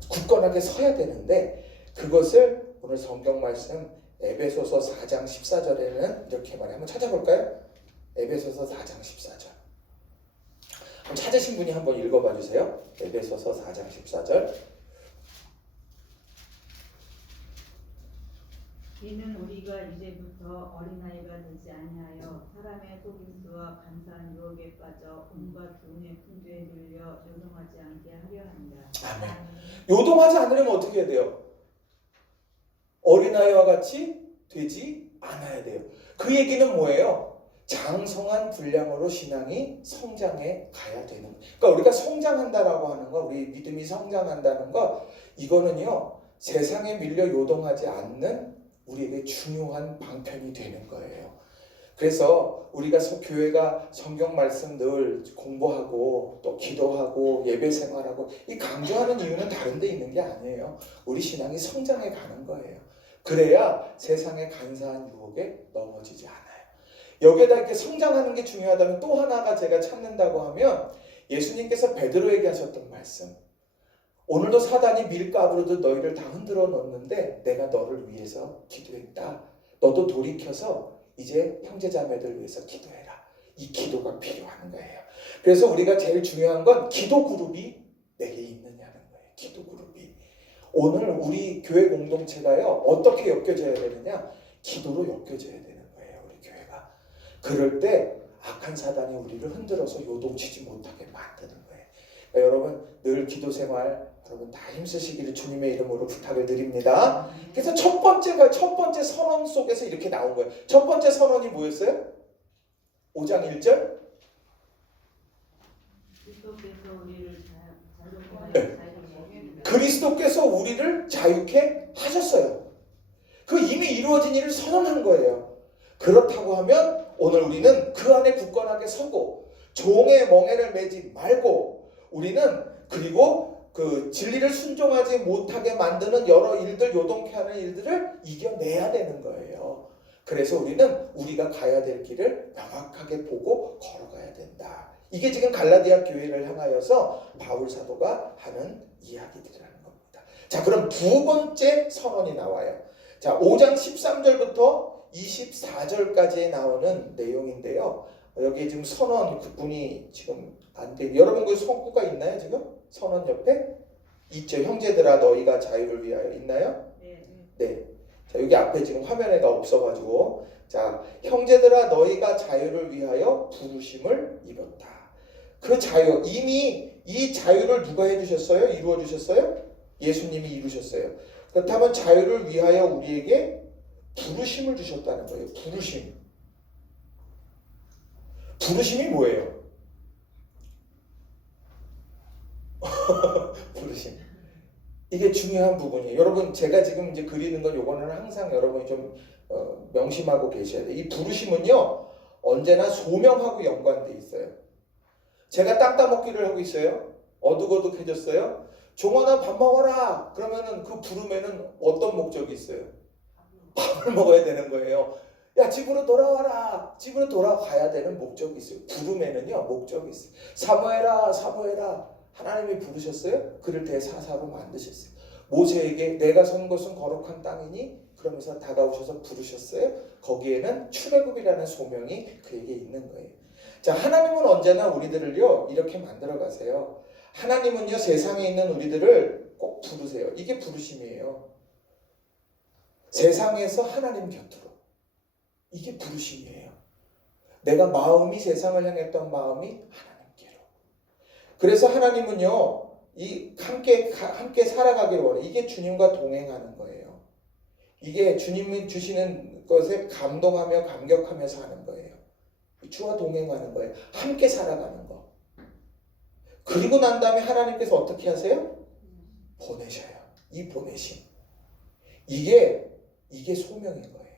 굳건하게 서야 되는데 그것을 오늘 성경 말씀 에베소서 4장 14절에는 이렇게 말해요. 한번 찾아볼까요? 에베소서 4장 14절. 한번 찾으신 분이 한번 읽어봐 주세요. 에베소서 4장 14절. 이는 우리가 이제부터 어린아이가 되지 아니하여 사람의 속임수와 간사한 유혹에 빠져 온갖 교훈의 풍조에 눌려 요동하지 않게 하려 한다. 아멘. 요동하지 않으려면 어떻게 해야 돼요? 어린아이와 같이 되지 않아야 돼요. 그 얘기는 뭐예요? 장성한 분량으로 신앙이 성장해 가야 되는 거예요. 그러니까 우리가 성장한다라고 하는 거, 우리 믿음이 성장한다는 거, 이거는요, 세상에 밀려 요동하지 않는 우리에게 중요한 방편이 되는 거예요. 그래서 우리가 교회가 성경 말씀 늘 공부하고 또 기도하고 예배 생활하고 이 강조하는 이유는 다른 데 있는 게 아니에요. 우리 신앙이 성장해 가는 거예요. 그래야 세상의 간사한 유혹에 넘어지지 않아요. 여기에다 이렇게 성장하는 게 중요하다면 또 하나가 제가 찾는다고 하면 예수님께서 베드로에게 하셨던 말씀. 오늘도 사단이 밀가부로도 너희를 다 흔들어 놓는데 내가 너를 위해서 기도했다. 너도 돌이켜서 이제 형제자매들 위해서 기도해라. 이 기도가 필요한 거예요. 그래서 우리가 제일 중요한 건 기도 그룹이 내게 있느냐는 거예요. 기도 그룹이. 오늘 우리 교회 공동체가요, 어떻게 엮여져야 되느냐? 기도로 엮여져야 되는 거예요, 우리 교회가. 그럴 때 악한 사단이 우리를 흔들어서 요동치지 못하게 만드는 거예요. 그러니까 여러분 늘 기도 생활 여러분 다 힘쓰시기를 주님의 이름으로 부탁을 드립니다. 그래서 첫 번째 선언 속에서 이렇게 나온 거예요. 첫 번째 선언이 뭐였어요? 5장 1절. 그리스도께서 우리를 자유케 하셨어요. 그 이미 이루어진 일을 선언한 거예요. 그렇다고 하면 오늘 우리는 그 안에 굳건하게 서고 종의 멍에를 매지 말고 우리는 그리고 그 진리를 순종하지 못하게 만드는 여러 일들, 요동케 하는 일들을 이겨내야 되는 거예요. 그래서 우리는 우리가 가야 될 길을 명확하게 보고 걸어가야 된다. 이게 지금 갈라디아 교회를 향하여서 바울 사도가 하는 이야기들이라는 겁니다. 자, 그럼 두 번째 선언이 나와요. 자, 5장 13절부터 24절까지에 나오는 내용인데요. 여기 지금 선언 그분이 지금 안 돼. 여러분 그 성구가 있나요 지금? 선언 옆에? 있죠. 형제들아 너희가 자유를 위하여 있나요? 네. 자, 여기 앞에 지금 화면에가 없어가지고 자, 형제들아 너희가 자유를 위하여 부르심을 입었다. 그 자유, 이미 이 자유를 누가 해주셨어요? 이루어주셨어요? 예수님이 이루셨어요. 그렇다면 자유를 위하여 우리에게 부르심을 주셨다는 거예요. 부르심. 부르심이 뭐예요? 부르심. 이게 중요한 부분이에요. 여러분 제가 지금 이제 그리는 건 요거는 항상 여러분이 좀 명심하고 계셔야 돼요. 이 부르심은요 언제나 소명하고 연관돼 있어요. 제가 땅 따먹기를 하고 있어요. 어둑어둑해졌어요. 종원아 밥 먹어라. 그러면은 그 부름에는 어떤 목적이 있어요? 밥을 먹어야 되는 거예요. 야 집으로 돌아와라. 집으로 돌아가야 되는 목적이 있어요. 부름에는요 목적이 있어요. 사모해라 사모해라. 하나님이 부르셨어요. 그를 대사사로 만드셨어요. 모세에게 내가 선 곳은 거룩한 땅이니 그러면서 다가오셔서 부르셨어요. 거기에는 출애굽이라는 소명이 그에게 있는 거예요. 자, 하나님은 언제나 우리들을요 이렇게 만들어 가세요. 하나님은요 세상에 있는 우리들을 꼭 부르세요. 이게 부르심이에요. 세상에서 하나님 곁으로. 이게 부르심이에요. 내가 마음이 세상을 향했던 마음이 하나님께로. 그래서 하나님은요 이 함께 살아가기를 원해요. 이게 주님과 동행하는 거예요. 이게 주님이 주시는 것에 감동하며 감격하며 사는 거예요. 주와 동행하는 거예요. 함께 살아가는 거. 그리고 난 다음에 하나님께서 어떻게 하세요? 보내셔요. 이 보내심. 이게 소명인 거예요.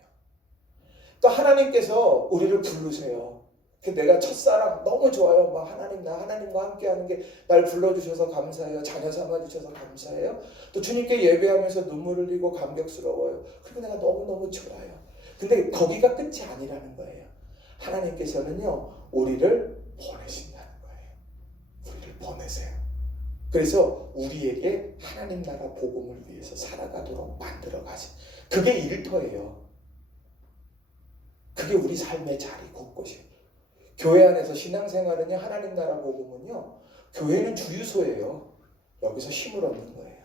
또 하나님께서 우리를 부르세요. 내가 첫사랑 너무 좋아요. 막 나 하나님과 함께하는 게 날 불러주셔서 감사해요. 자녀 삼아주셔서 감사해요. 또 주님께 예배하면서 눈물을 흘리고 감격스러워요. 그리고 내가 너무너무 좋아요. 근데 거기가 끝이 아니라는 거예요. 하나님께서는요 우리를 보내신다는 거예요. 우리를 보내세요. 그래서 우리에게 하나님 나라 복음을 위해서 살아가도록 만들어 가신 그게 일터예요. 그게 우리 삶의 자리 곳곳이에요. 교회 안에서 신앙생활은요 하나님 나라 복음은요 교회는 주유소예요. 여기서 힘을 얻는 거예요.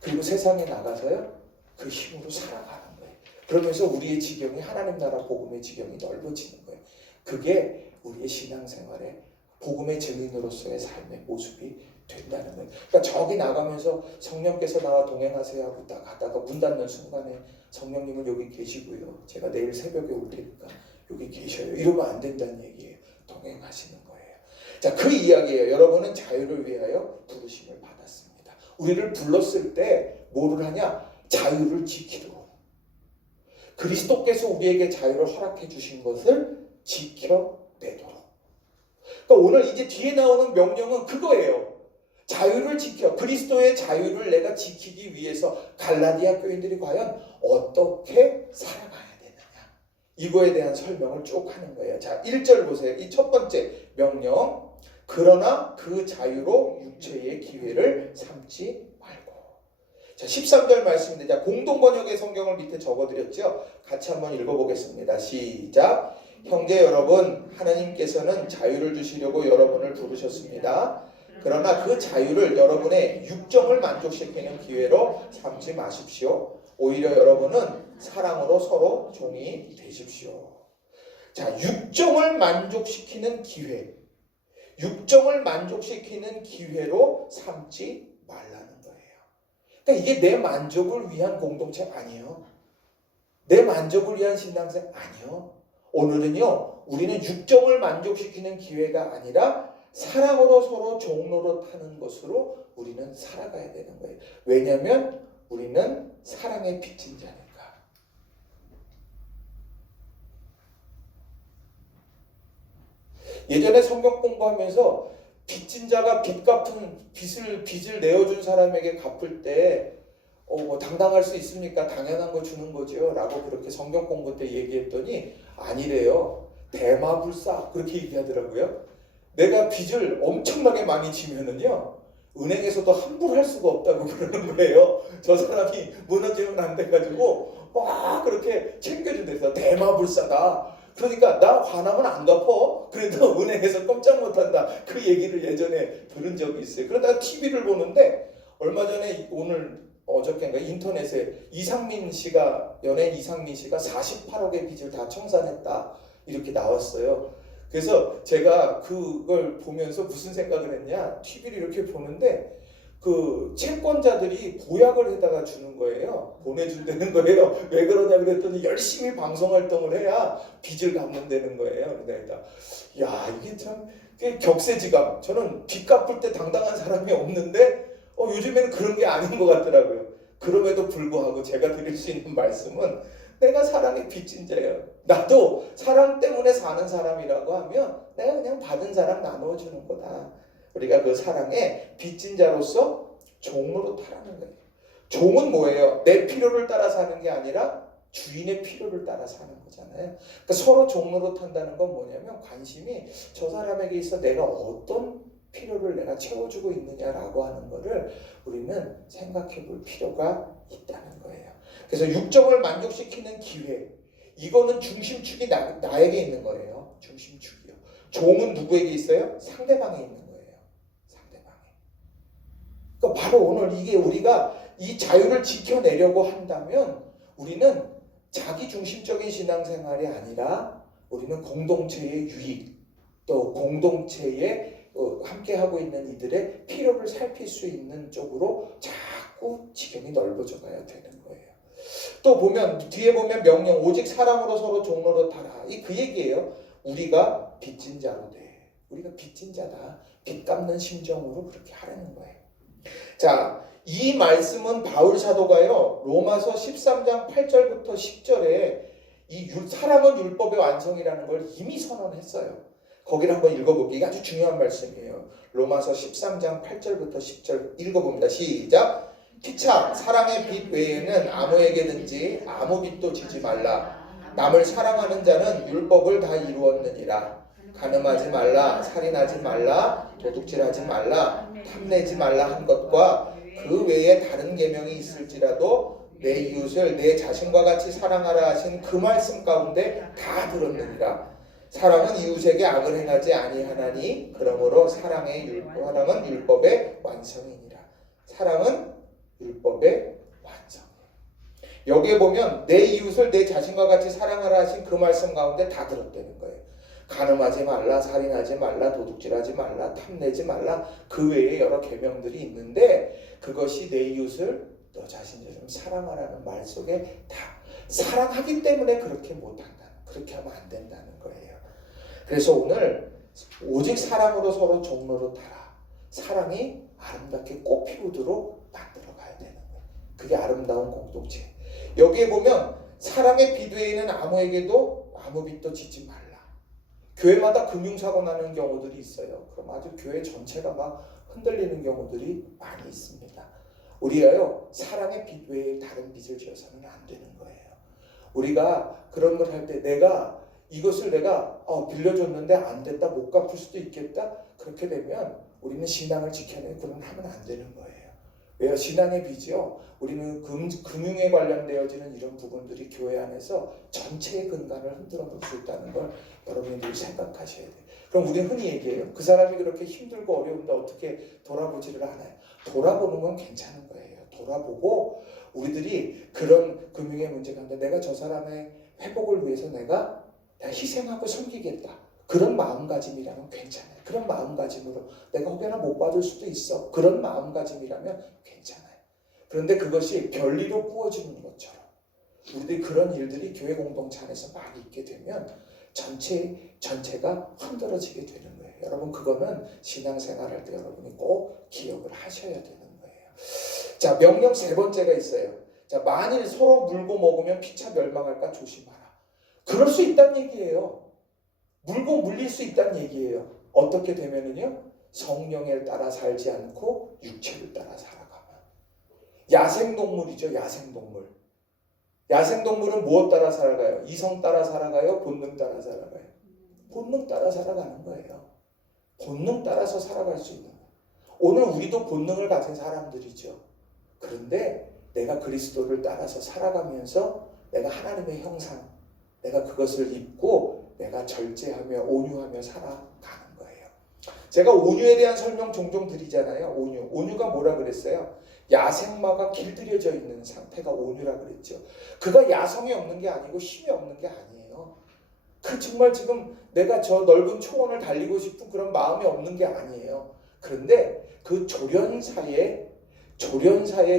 그리고 세상에 나가서요 그 힘으로 살아가는 거예요. 그러면서 우리의 지경이 하나님 나라 복음의 지경이 넓어지는 거예요. 그게 우리의 신앙생활의 복음의 증인으로서의 삶의 모습이 된다는 거예요. 그러니까 저기 나가면서 성령께서 나와 동행하세요 하고 딱 가다가 문 닫는 순간에 성령님은 여기 계시고요. 제가 내일 새벽에 올 테니까 여기 계셔요. 이러면 안 된다는 얘기예요. 동행하시는 거예요. 자, 그 이야기예요. 여러분은 자유를 위하여 부르심을 받았습니다. 우리를 불렀을 때 뭐를 하냐? 자유를 지키도록. 그리스도께서 우리에게 자유를 허락해 주신 것을 지켜내도록. 그러니까 오늘 이제 뒤에 나오는 명령은 그거예요. 자유를 지켜, 그리스도의 자유를 내가 지키기 위해서 갈라디아 교인들이 과연 어떻게 살아가야 되느냐, 이거에 대한 설명을 쭉 하는 거예요. 자, 1절 보세요. 이 첫 번째 명령, 그러나 그 자유로 육체의 기회를 삼지 말고. 자, 13절 말씀입니다. 공동 번역의 성경을 밑에 적어드렸죠. 같이 한번 읽어보겠습니다. 시작. 형제 여러분, 하나님께서는 자유를 주시려고 여러분을 부르셨습니다. 그러나 그 자유를 여러분의 육정을 만족시키는 기회로 삼지 마십시오. 오히려 여러분은 사랑으로 서로 종이 되십시오. 자, 육정을 만족시키는 기회, 육정을 만족시키는 기회로 삼지 말라는 거예요. 그러니까 이게 내 만족을 위한 공동체 아니에요. 내 만족을 위한 신앙생 아니에요. 오늘은요, 우리는 육정을 만족시키는 기회가 아니라 사랑으로 서로 종로로 타는 것으로 우리는 살아가야 되는 거예요. 왜냐하면 우리는 사랑의 빚진 자니까. 예전에 성경 공부하면서 빚진 자가 빚을 내어준 사람에게 갚을 때 뭐 당당할 수 있습니까? 당연한 거 주는 거죠 라고 그렇게 성경 공부 때 얘기했더니 아니래요. 대마불사 그렇게 얘기하더라고요. 내가 빚을 엄청나게 많이 지면은요, 은행에서도 환불할 수가 없다고 그러는 거예요. 저 사람이 무너지면 안 돼가지고 막 그렇게 챙겨준대서. 대마불사다. 그러니까 나 화나면 안 갚어. 그래도 은행에서 꼼짝 못한다. 그 얘기를 예전에 들은 적이 있어요. 그러다가 TV를 보는데 얼마 전에 어저께인가 인터넷에 연예인 이상민 씨가 48억의 빚을 다 청산했다 이렇게 나왔어요. 그래서 제가 그걸 보면서 무슨 생각을 했냐, TV를 이렇게 보는데 그 채권자들이 보약을 해다가 주는 거예요. 보내준다는 거예요. 왜 그러냐 그랬더니 열심히 방송활동을 해야 빚을 갚는다는 거예요. 그러니까 야, 이게 참 격세지감. 저는 빚 갚을 때 당당한 사람이 없는데 요즘에는 그런 게 아닌 것 같더라고요. 그럼에도 불구하고 제가 드릴 수 있는 말씀은 내가 사랑의 빚진 자예요. 나도 사랑 때문에 사는 사람이라고 하면 내가 그냥 받은 사람 나눠주는 거다. 우리가 그 사랑의 빚진 자로서 종으로 타라는 거예요. 종은 뭐예요? 내 필요를 따라 사는 게 아니라 주인의 필요를 따라 사는 거잖아요. 그러니까 서로 종으로 탄다는 건 뭐냐면 관심이 저 사람에게 있어 내가 어떤 필요를 내가 채워주고 있느냐라고 하는 거를 우리는 생각해 볼 필요가 있다는 거예요. 그래서 육정을 만족시키는 기회, 이거는 중심축이 나에게 있는 거예요. 중심축이요. 종은 누구에게 있어요? 상대방에 있는 거예요. 상대방에. 그러니까 바로 오늘 이게 우리가 이 자유를 지켜내려고 한다면 우리는 자기 중심적인 신앙생활이 아니라 우리는 공동체의 유익, 또 공동체의 함께하고 있는 이들의 필요를 살필 수 있는 쪽으로 자꾸 지경이 넓어져 가야 되는 거예요. 또 보면 뒤에 보면 명령, 오직 사랑으로 서로 종로로 타라. 이 그 얘기예요. 우리가 빚진 자로 돼. 우리가 빚진 자다. 빚 갚는 심정으로 그렇게 하라는 거예요. 자, 이 말씀은 바울 사도가요, 로마서 13장 8절부터 10절에 이 사랑은 율법의 완성이라는 걸 이미 선언했어요. 거기를 한번 읽어볼게요. 이게 아주 중요한 말씀이에요. 로마서 13장 8절부터 10절 읽어봅니다. 시작. 피차 사랑의 빚 외에는 아무에게든지 아무 빚도 지지 말라. 남을 사랑하는 자는 율법을 다 이루었느니라. 간음하지 말라, 살인하지 말라, 도둑질하지 말라, 탐내지 말라 한 것과 그 외에 다른 계명이 있을지라도 내 이웃을 내 자신과 같이 사랑하라 하신 그 말씀 가운데 다 들었느니라. 사랑은 이웃에게 악을 행하지 아니하나니 그러므로 사랑은 율법의 완성이니라. 사랑은 율법의 완성. 여기에 보면 내 이웃을 내 자신과 같이 사랑하라 하신 그 말씀 가운데 다 들었다는 거예요. 간음하지 말라, 살인하지 말라, 도둑질하지 말라, 탐내지 말라, 그 외에 여러 계명들이 있는데 그것이 내 이웃을 너 자신처럼 사랑하라는 말 속에 다 사랑하기 때문에 그렇게 못한다. 그렇게 하면 안 된다는 거예요. 그래서 오늘 오직 사랑으로 서로 종로로 타라. 사랑이 아름답게 꽃피우도록 만들어 가야 되는 거예요. 그게 아름다운 공동체. 여기에 보면 사랑의 빛 외에는 아무에게도 아무 빚도 짓지 말라. 교회마다 금융사고 나는 경우들이 있어요. 그럼 아주 교회 전체가 막 흔들리는 경우들이 많이 있습니다. 우리가요, 사랑의 빛 외에 다른 빚을 지어서는 안 되는 거예요. 우리가 그런 걸 할 때 이것을 내가 빌려줬는데 안 됐다, 못 갚을 수도 있겠다. 그렇게 되면 우리는 신앙을 지켜내고 그런 하면 안 되는 거예요. 왜요? 신앙의 빚이요. 우리는 금융에 관련되어지는 이런 부분들이 교회 안에서 전체의 근간을 흔들어 놓을 수 있다는 걸 여러분이 늘 생각하셔야 돼요. 그럼 우리는 흔히 얘기해요. 그 사람이 그렇게 힘들고 어려운데 어떻게 돌아보지를 않아요. 돌아보는 건 괜찮은 거예요. 돌아보고 우리들이 그런 금융의 문제가 있는데 내가 저 사람의 회복을 위해서 내가 희생하고 섬기겠다. 그런 마음가짐이라면 괜찮아요. 그런 마음가짐으로 내가 혹여나 못 받을 수도 있어. 그런 마음가짐이라면 괜찮아요. 그런데 그것이 별리로 부어지는 것처럼 우리들이 그런 일들이 교회 공동체 안에서 많이 있게 되면 전체가 흔들어지게 되는 거예요. 여러분 그거는 신앙생활할 때 여러분이 꼭 기억을 하셔야 되는 거예요. 자, 명령 세 번째가 있어요. 자, 만일 서로 물고 먹으면 피차 멸망할까 조심하라. 그럴 수 있다는 얘기예요. 물고 물릴 수 있다는 얘기예요. 어떻게 되면은요? 성령에 따라 살지 않고 육체를 따라 살아가면. 야생동물이죠. 야생동물. 야생동물은 무엇 따라 살아가요? 이성 따라 살아가요? 본능 따라 살아가요? 본능 따라 살아가는 거예요. 본능 따라서 살아갈 수 있는 거예요. 오늘 우리도 본능을 가진 사람들이죠. 그런데 내가 그리스도를 따라서 살아가면서 내가 하나님의 형상, 내가 그것을 입고 내가 절제하며 온유하며 살아가는 거예요. 제가 온유에 대한 설명 종종 드리잖아요. 온유가 뭐라 그랬어요? 야생마가 길들여져 있는 상태가 온유라 그랬죠. 그가 야성이 없는 게 아니고 힘이 없는 게 아니에요. 그 정말 지금 내가 저 넓은 초원을 달리고 싶은 그런 마음이 없는 게 아니에요. 그런데 그 조련사의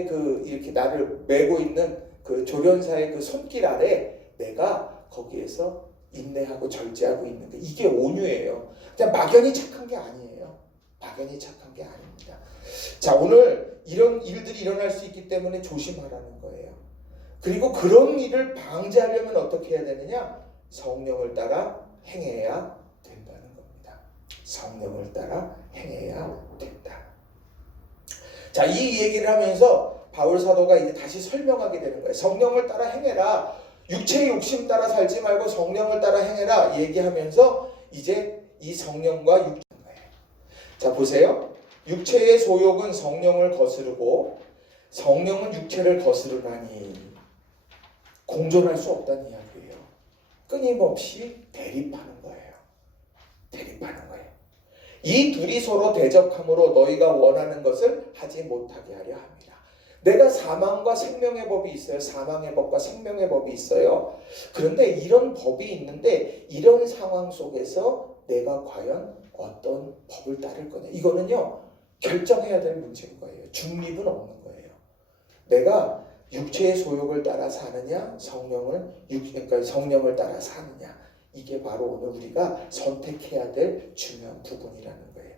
그 이렇게 나를 메고 있는 그 조련사의 그 손길 아래 내가 거기에서 인내하고 절제하고 있는 게 이게 온유예요. 그냥 막연히 착한 게 아니에요. 막연히 착한 게 아닙니다. 자, 오늘 이런 일들이 일어날 수 있기 때문에 조심하라는 거예요. 그리고 그런 일을 방지하려면 어떻게 해야 되느냐? 성령을 따라 행해야 된다는 겁니다. 성령을 따라 행해야 된다. 자, 이 얘기를 하면서 바울 사도가 이제 다시 설명하게 되는 거예요. 성령을 따라 행해라. 육체의 욕심 따라 살지 말고 성령을 따라 행해라 얘기하면서 이제 이 성령과 육체인 거예요. 자, 보세요. 육체의 소욕은 성령을 거스르고 성령은 육체를 거스르나니 공존할 수 없다는 이야기예요. 끊임없이 대립하는 거예요. 대립하는 거예요. 이 둘이 서로 대적함으로 너희가 원하는 것을 하지 못하게 하려 합니다. 내가 사망과 생명의 법이 있어요. 사망의 법과 생명의 법이 있어요. 그런데 이런 법이 있는데 이런 상황 속에서 내가 과연 어떤 법을 따를 거냐. 이거는요. 결정해야 될 문제인 거예요. 중립은 없는 거예요. 내가 육체의 소욕을 따라 사느냐, 그러니까 성령을 따라 사느냐. 이게 바로 오늘 우리가 선택해야 될 중요한 부분이라는 거예요.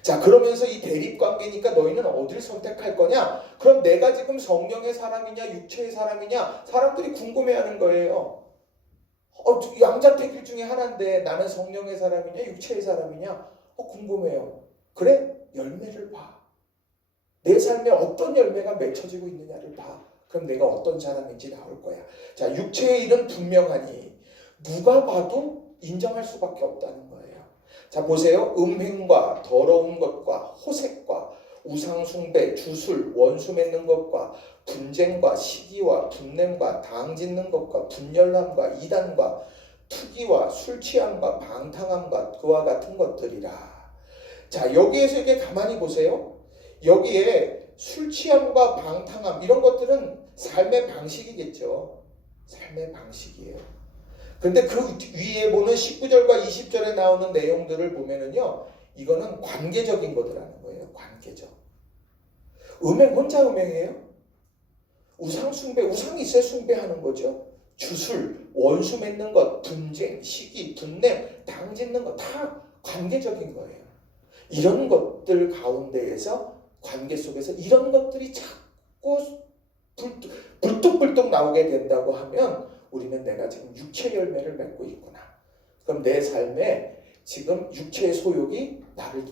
자, 그러면서 이 대립관계니까 너희는 어디를 선택할 거냐? 그럼 내가 지금 성령의 사람이냐 육체의 사람이냐? 사람들이 궁금해하는 거예요. 양자택일 중에 하나인데 나는 성령의 사람이냐 육체의 사람이냐? 궁금해요. 그래? 열매를 봐. 내 삶에 어떤 열매가 맺혀지고 있느냐를 봐. 그럼 내가 어떤 사람인지 나올 거야. 자, 육체의 일은 분명하니 누가 봐도 인정할 수밖에 없다는 거예요. 자, 보세요. 음행과 더러운 것과 호색과 우상숭배, 주술, 원수 맺는 것과 분쟁과 시기와 분냄과 당 짓는 것과 분열함과 이단과 투기와 술 취함과 방탕함과 그와 같은 것들이라. 자, 여기에서 이렇게 가만히 보세요. 여기에 술 취함과 방탕함 이런 것들은 삶의 방식이겠죠. 삶의 방식이에요. 그런데 그 위에 보는 19절과 20절에 나오는 내용들을 보면은요, 이거는 관계적인 거더라는 거예요. 관계적. 음행 혼자 음행해요? 우상 숭배, 우상이 있어야 숭배하는 거죠. 주술, 원수 맺는 것, 분쟁, 시기, 분냄, 당 짓는 것 다 관계적인 거예요. 이런 것들 가운데에서 관계 속에서 이런 것들이 자꾸 불뚝불뚝 나오는 나오게 된다고 하면 우리는 내가 지금 육체 열매를 맺고 있구나. 그럼 내 삶에 지금 육체의 소욕이 나를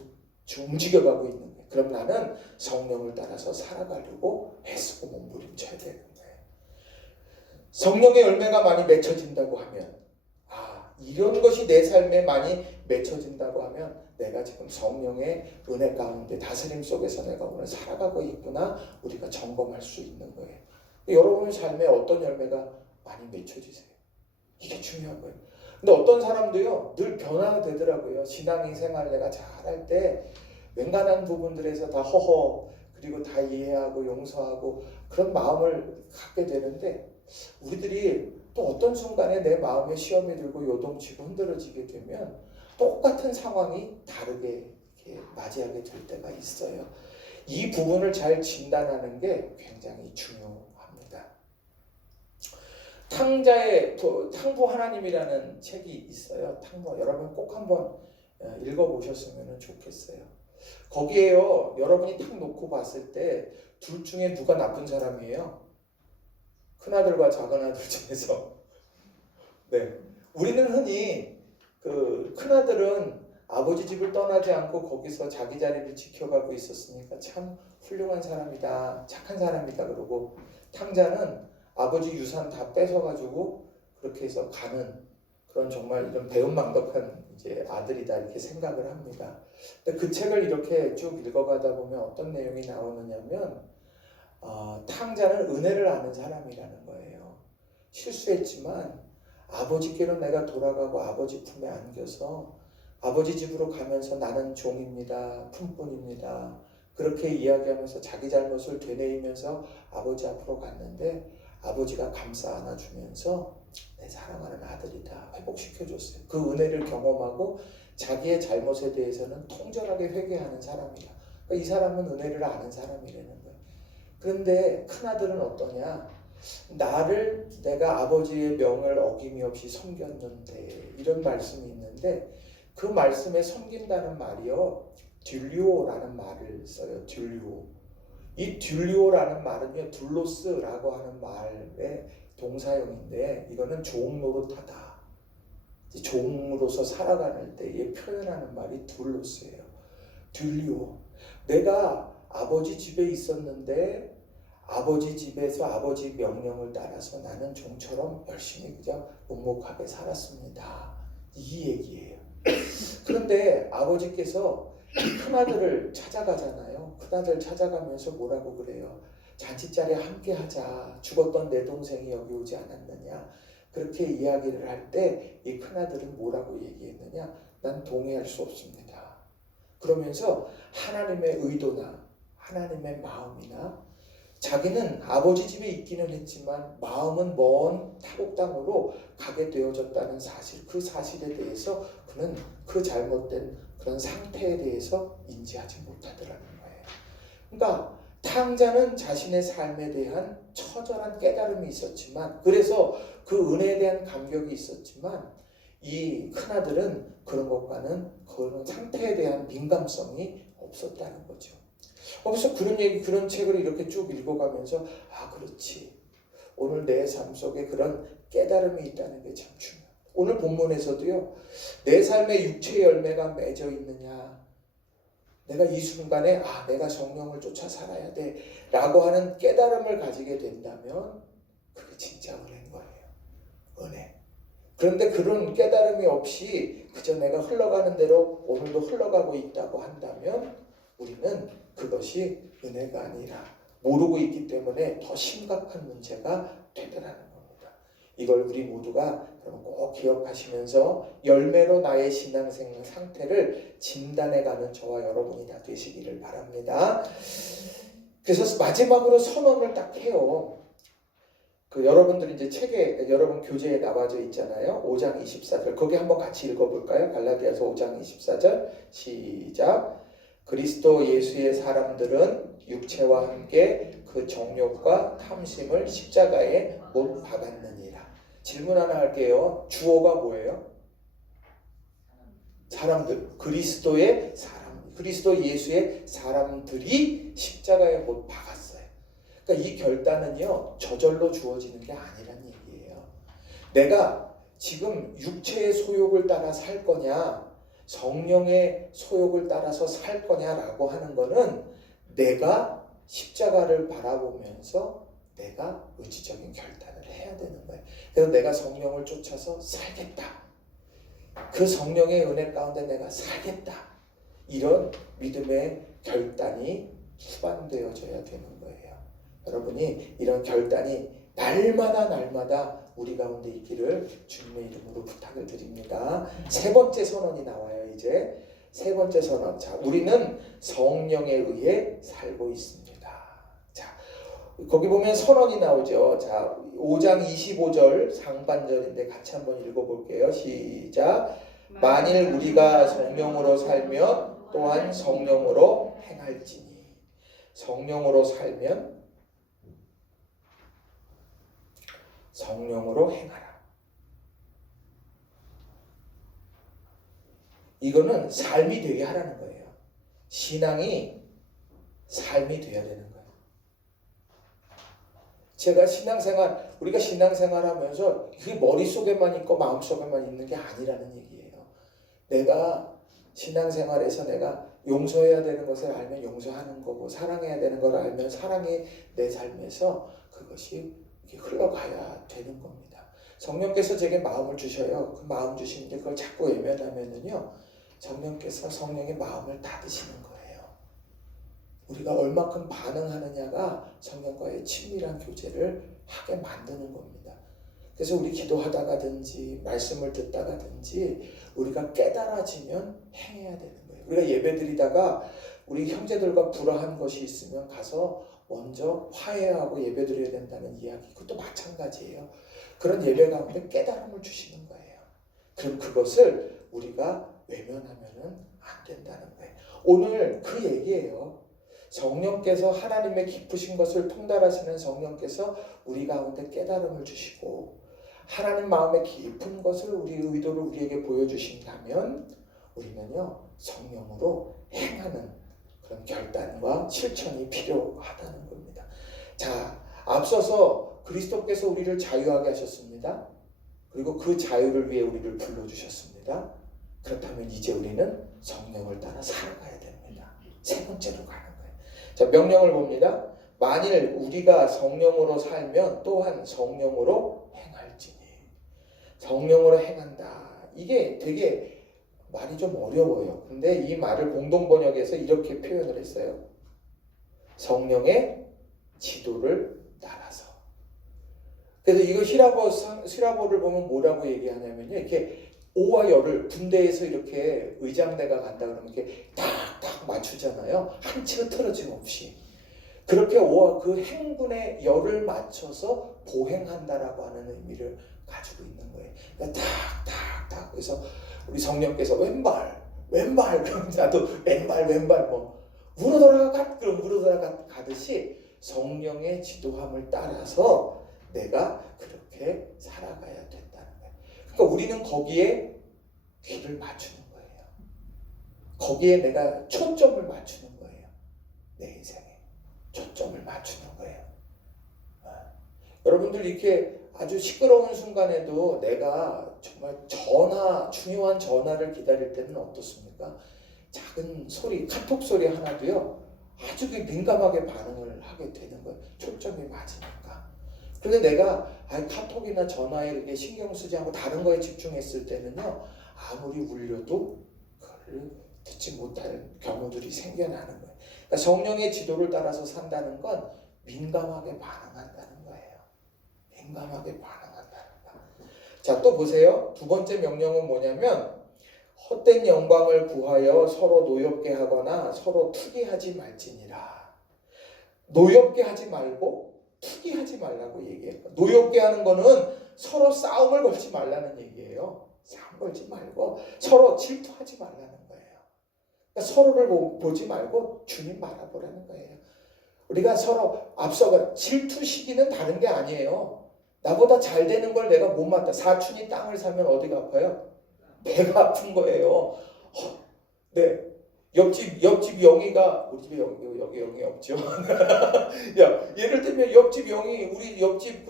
움직여가고 있는 거예요. 그럼 나는 성령을 따라서 살아가려고 애쓰고 몸부림쳐야 되는 거예요. 성령의 열매가 많이 맺혀진다고 하면 이런 것이 내 삶에 많이 맺혀진다고 하면 내가 지금 성령의 은혜 가운데 다스림 속에서 내가 오늘 살아가고 있구나 우리가 점검할 수 있는 거예요. 여러분의 삶에 어떤 열매가 많이 맺혀지세요? 이게 중요한 거예요. 근데 어떤 사람도요 늘 변화되더라고요. 신앙이 생활 내가 잘할 때 웬간한 부분들에서 다 허허 그리고 다 이해하고 용서하고 그런 마음을 갖게 되는데 우리들이 또 어떤 순간에 내 마음에 시험이 들고 요동치고 흔들어지게 되면 똑같은 상황이 다르게 이렇게 맞이하게 될 때가 있어요. 이 부분을 잘 진단하는 게 굉장히 중요합니다. 탕부 하나님이라는 책이 있어요. 탕부 여러분 꼭 한번 읽어보셨으면 좋겠어요. 거기에요 여러분이 탁 놓고 봤을 때 둘 중에 누가 나쁜 사람이에요? 큰아들과 작은아들 중에서 네 우리는 흔히 그 큰아들은 아버지 집을 떠나지 않고 거기서 자기 자리를 지켜가고 있었으니까 참 훌륭한 사람이다 착한 사람이다 그러고 탕자는 아버지 유산 다 뺏어가지고 그렇게 해서 가는 그런 정말 이런 배은망덕한 이제 아들이다 이렇게 생각을 합니다. 근데 그 책을 이렇게 쭉 읽어가다 보면 어떤 내용이 나오느냐면 탕자는 은혜를 아는 사람이라는 거예요. 실수했지만 아버지께로 내가 돌아가고 아버지 품에 안겨서 아버지 집으로 가면서 나는 종입니다. 품꾼입니다. 그렇게 이야기하면서 자기 잘못을 되뇌이면서 아버지 앞으로 갔는데 아버지가 감싸 안아주면서 내 사랑하는 아들이다 회복시켜줬어요. 그 은혜를 경험하고 자기의 잘못에 대해서는 통절하게 회개하는 사람이다. 그러니까 이 사람은 은혜를 아는 사람이라는 거예요. 그런데 큰아들은 어떠냐? 내가 아버지의 명을 어김이 없이 섬겼는데 이런 말씀이 있는데 그 말씀에 섬긴다는 말이요 듈리오라는 말을 써요. 듈리오. 이 듈리오라는 말은요 둘로스라고 하는 말의 동사형인데 이거는 종 노릇하다. 종으로서 살아가는 때에 표현하는 말이 둘로스예요. 듈리오. 내가 아버지 집에 있었는데 아버지 집에서 아버지 명령을 따라서 나는 종처럼 열심히 그냥 묵묵하게 살았습니다. 이 얘기예요. 그런데 아버지께서 큰아들을 찾아가잖아요. 큰아들 찾아가면서 뭐라고 그래요? 잔치자리에 함께 하자. 죽었던 내 동생이 여기 오지 않았느냐. 그렇게 이야기를 할 때 이 큰아들은 뭐라고 얘기했느냐? 난 동의할 수 없습니다. 그러면서 하나님의 의도나 하나님의 마음이나 자기는 아버지 집에 있기는 했지만 마음은 먼 타국 땅으로 가게 되어졌다는 사실, 그 사실에 대해서 그는 그 잘못된 그런 상태에 대해서 인지하지 못하더라는 거예요. 그러니까 탕자는 자신의 삶에 대한 처절한 깨달음이 있었지만 그래서 그 은혜에 대한 감격이 있었지만 이 큰아들은 그런 것과는 그런 상태에 대한 민감성이 없었다는 거죠. 그래서 그런 책을 이렇게 쭉 읽어가면서 그렇지. 오늘 내 삶 속에 그런 깨달음이 있다는 게 참 중요해요. 오늘 본문에서도요. 내 삶에 육체의 열매가 맺어 있느냐. 내가 이 순간에 내가 성령을 쫓아 살아야 돼 라고 하는 깨달음을 가지게 된다면 그게 진짜 은혜인 거예요. 은혜. 그런데 그런 깨달음이 없이 그저 내가 흘러가는 대로 오늘도 흘러가고 있다고 한다면 우리는 그것이 은혜가 아니라 모르고 있기 때문에 더 심각한 문제가 되더라는 겁니다. 이걸 우리 모두가 여러분 꼭 기억하시면서 열매로 나의 신앙생활 상태를 진단해가는 저와 여러분이 다 되시기를 바랍니다. 그래서 마지막으로 선언을 딱 해요. 여러분들이 이제 책에 여러분 교재에 나와져 있잖아요. 5장 24절 거기 한번 같이 읽어볼까요? 갈라디아서 5장 24절 시작. 그리스도 예수의 사람들은 육체와 함께 그 정욕과 탐심을 십자가에 못 박았느니라. 질문 하나 할게요. 주어가 뭐예요? 사람들. 그리스도 예수의 사람들이 십자가에 못 박았어요. 그러니까 이 결단은요 저절로 주어지는 게 아니란 얘기예요. 내가 지금 육체의 소욕을 따라 살 거냐 성령의 소욕을 따라서 살 거냐라고 하는 거는 내가 십자가를 바라보면서 내가 의지적인 결단을 해야 되는 거예요. 그래서 내가 성령을 쫓아서 살겠다. 그 성령의 은혜 가운데 내가 살겠다. 이런 믿음의 결단이 수반되어져야 되는 거예요. 여러분이 이런 결단이 날마다 우리 가운데 있기를 주님의 이름으로 부탁을 드립니다. 세 번째 선언이 나와요. 이제 세 번째 선언. 자, 우리는 성령에 의해 살고 있습니다. 자, 거기 보면 선언이 나오죠. 자, 5장 25절 상반절인데 같이 한번 읽어볼게요. 시작. 만일 우리가 성령으로 살면 또한 성령으로 행할지니. 성령으로 살면 성령으로 행하라. 이거는 삶이 되게 하라는 거예요. 신앙이 삶이 돼야 되는 거예요. 제가 우리가 신앙생활 하면서 그게 머릿속에만 있고 마음속에만 있는 게 아니라는 얘기예요. 내가 신앙생활에서 내가 용서해야 되는 것을 알면 용서하는 거고 사랑해야 되는 걸 알면 사랑이 내 삶에서 그것이 흘러가야 되는 겁니다. 성령께서 제게 마음을 주셔요. 그 마음 주시는데 그걸 자꾸 외면하면은요, 성령께서 성령의 마음을 닫으시는 거예요. 우리가 얼마큼 반응하느냐가 성령과의 친밀한 교제를 하게 만드는 겁니다. 그래서 우리 기도하다가든지 말씀을 듣다가든지 우리가 깨달아지면 행해야 되는 거예요. 우리가 예배드리다가 우리 형제들과 불화한 것이 있으면 가서 먼저 화해하고 예배드려야 된다는 이야기, 그것도 마찬가지예요. 그런 예배 가운데 깨달음을 주시는 거예요. 그럼 그것을 우리가 외면하면은 안 된다는 거예요. 오늘 그 얘기예요. 성령께서 하나님의 깊으신 것을 통달하시는 성령께서 우리 가운데 깨달음을 주시고 하나님 마음의 깊은 것을 우리의 의도를 우리에게 보여주신다면 우리는요 성령으로 행하는 그런 결단과 실천이 필요하다는 겁니다. 자, 앞서서 그리스도께서 우리를 자유하게 하셨습니다. 그리고 그 자유를 위해 우리를 불러주셨습니다. 그렇다면 이제 우리는 성령을 따라 살아가야 됩니다. 세 번째로 가는 거예요. 자, 명령을 봅니다. 만일 우리가 성령으로 살면 또한 성령으로 행할지니. 성령으로 행한다. 이게 되게 말이 좀 어려워요. 근데 이 말을 공동번역에서 이렇게 표현을 했어요. 성령의 지도를 따라서. 그래서 이거 히라보를 보면 뭐라고 얘기하냐면요. 이렇게 오와 열을 군대에서 이렇게 의장대가 간다 그러면 이렇게 탁탁 맞추잖아요. 한 치가 틀어짐 없이. 그렇게 오와 그 행군의 열을 맞춰서 보행한다라고 하는 의미를 가지고 있는 거예요. 그러니까 탁탁탁. 그래서 우리 성령께서 왼발 그럼 나도 왼발 뭐 물어들어가 가듯이 성령의 지도함을 따라서 내가 그렇게 살아가야 된다는 거예요. 그러니까 우리는 거기에 귀를 맞추는 거예요. 거기에 내가 초점을 맞추는 거예요. 내 인생에 초점을 맞추는 거예요. 여러분들 이렇게 아주 시끄러운 순간에도 내가 정말 중요한 전화를 기다릴 때는 어떻습니까? 작은 소리, 카톡 소리 하나도요, 아주 민감하게 반응을 하게 되는 거예요. 초점이 맞으니까. 근데 내가 카톡이나 전화에 그렇게 신경 쓰지 않고 다른 거에 집중했을 때는요, 아무리 울려도 그걸 듣지 못할 경우들이 생겨나는 거예요. 그러니까 성령의 지도를 따라서 산다는 건 민감하게 반응한다는 거예요. 민감하게 반응한다는 거. 자, 또 보세요. 두 번째 명령은 뭐냐면 헛된 영광을 구하여 서로 노엽게 하거나 서로 투기하지 말지니라. 노엽게 하지 말고 투기하지 말라고 얘기해요. 노엽게 하는 거는 서로 싸움을 걸지 말라는 얘기예요. 싸움 걸지 말고 서로 질투하지 말라는 거예요. 그러니까 서로를 보지 말고 주님 바라보라는 거예요. 우리가 서로 앞서가 질투 시기는 다른 게 아니에요. 나보다 잘 되는 걸 내가 못 맡아. 사촌이 땅을 사면 어디가 아파요? 배가 아픈 거예요. 네. 옆집 영희가, 우리 집에 여기 영희 없죠. 야, 예를 들면 옆집 우리 옆집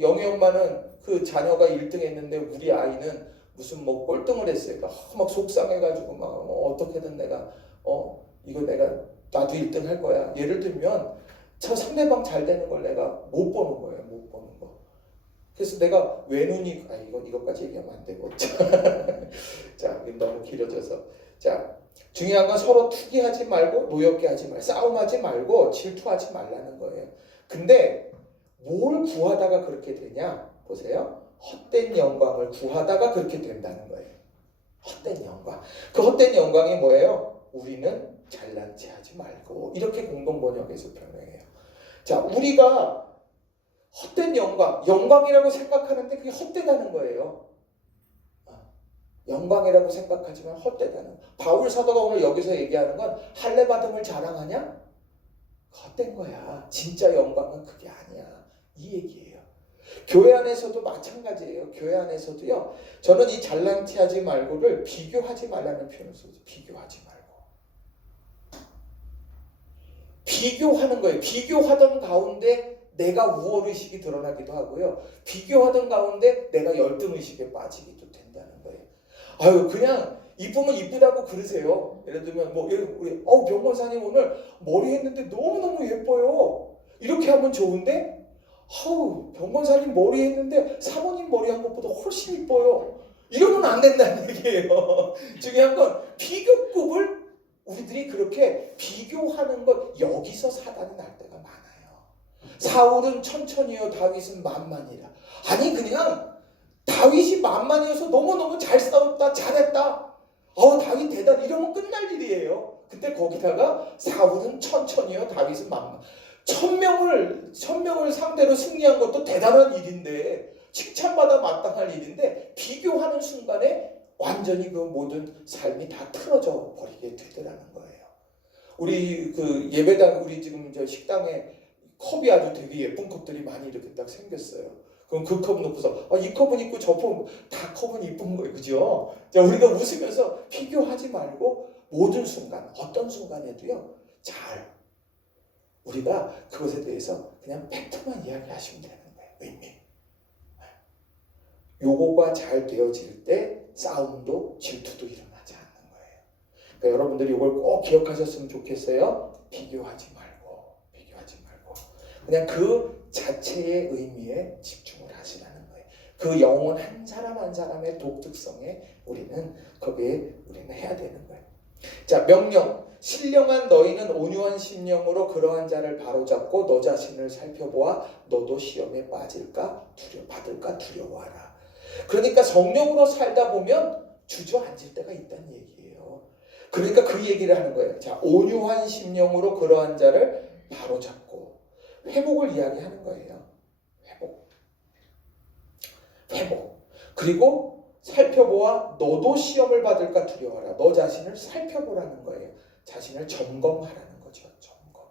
영희 엄마는 그 자녀가 1등 했는데 우리 아이는 무슨 뭐 꼴등을 했어요. 막 속상해가지고 막 어떻게든 내가 이거 나도 1등 할 거야. 예를 들면 저 상대방 잘 되는 걸 내가 못 보는 거예요. 못 보는 거. 그래서 내가 외눈이 이것까지 얘기하면 안 되고 자 너무 길어져서 자 중요한 건 서로 투기하지 말고 노엽게 하지 말고 싸움하지 말고 질투하지 말라는 거예요. 근데 뭘 구하다가 그렇게 되냐 보세요. 헛된 영광을 구하다가 그렇게 된다는 거예요. 헛된 영광. 그 헛된 영광이 뭐예요? 우리는 잘난 체 하지 말고 이렇게 공동번역에서 변형해요. 자 우리가 헛된 영광이라고 생각하는데 그게 헛되다는 거예요. 영광이라고 생각하지만 헛되다는. 바울 사도가 오늘 여기서 얘기하는 건 할례 받음을 자랑하냐? 헛된 거야. 진짜 영광은 그게 아니야. 이 얘기예요. 교회 안에서도 마찬가지예요. 교회 안에서도요. 저는 이 잘난 체하지 말고를 비교하지 말라는 표현을 써요. 비교하지 말고. 비교하는 거예요. 비교하던 가운데 내가 우월의식이 드러나기도 하고요. 비교하던 가운데 내가 열등의식에 빠지기도 된다는 거예요. 아유 그냥 이쁘면 이쁘다고 그러세요. 예를 들면 우리 병권사님 오늘 머리 했는데 너무너무 예뻐요. 이렇게 하면 좋은데 병권사님 머리 했는데 사모님 머리 한 것보다 훨씬 이뻐요. 이러면 안 된다는 얘기예요. 중요한 건 비교급을 우리들이 그렇게 비교하는 것 여기서 사단이 날 때가 많아요. 사울은 천천히요 다윗은 만만이라. 아니 그냥 다윗이 만만이어서 너무너무 잘 싸웠다 잘했다 다윗 대단 이러면 끝날 일이에요. 근데 거기다가 사울은 천천히요 다윗은 만만. 1000명을 상대로 승리한 것도 대단한 일인데 칭찬받아 마땅할 일인데 비교하는 순간에 완전히 그 모든 삶이 다 틀어져 버리게 되더라는 거예요. 우리 그 예배당 우리 지금 저 식당에 컵이 아주 되게 예쁜 컵들이 많이 이렇게 딱 생겼어요. 그럼 그 컵 놓고서 이 컵은 이쁘고 저 컵은 다 컵은 이쁜 거예요. 그죠? 자, 우리가 웃으면서 비교하지 말고 모든 순간 어떤 순간에도요. 우리가 그것에 대해서 그냥 팩트만 이야기하시면 되는 거예요. 의미. 요거가 잘 되어질 때 싸움도 질투도 일어나지 않는 거예요. 그러니까 여러분들이 이걸 꼭 기억하셨으면 좋겠어요. 비교하지 말고 그냥 그 자체의 의미에 집중을 하시라는 거예요. 그 영혼 한 사람 한 사람의 독특성에 우리는 해야 되는 거예요. 자, 명령. 신령한 너희는 온유한 심령으로 그러한 자를 바로잡고 너 자신을 살펴보아 너도 시험에 받을까 두려워하라. 그러니까 성령으로 살다 보면 주저앉을 때가 있다는 얘기예요. 그러니까 그 얘기를 하는 거예요. 자, 온유한 심령으로 그러한 자를 바로잡고 회복을 이야기하는 거예요. 회복. 그리고 살펴보아 너도 시험을 받을까 두려워하라. 너 자신을 살펴보라는 거예요. 자신을 점검하라는 거죠. 점검.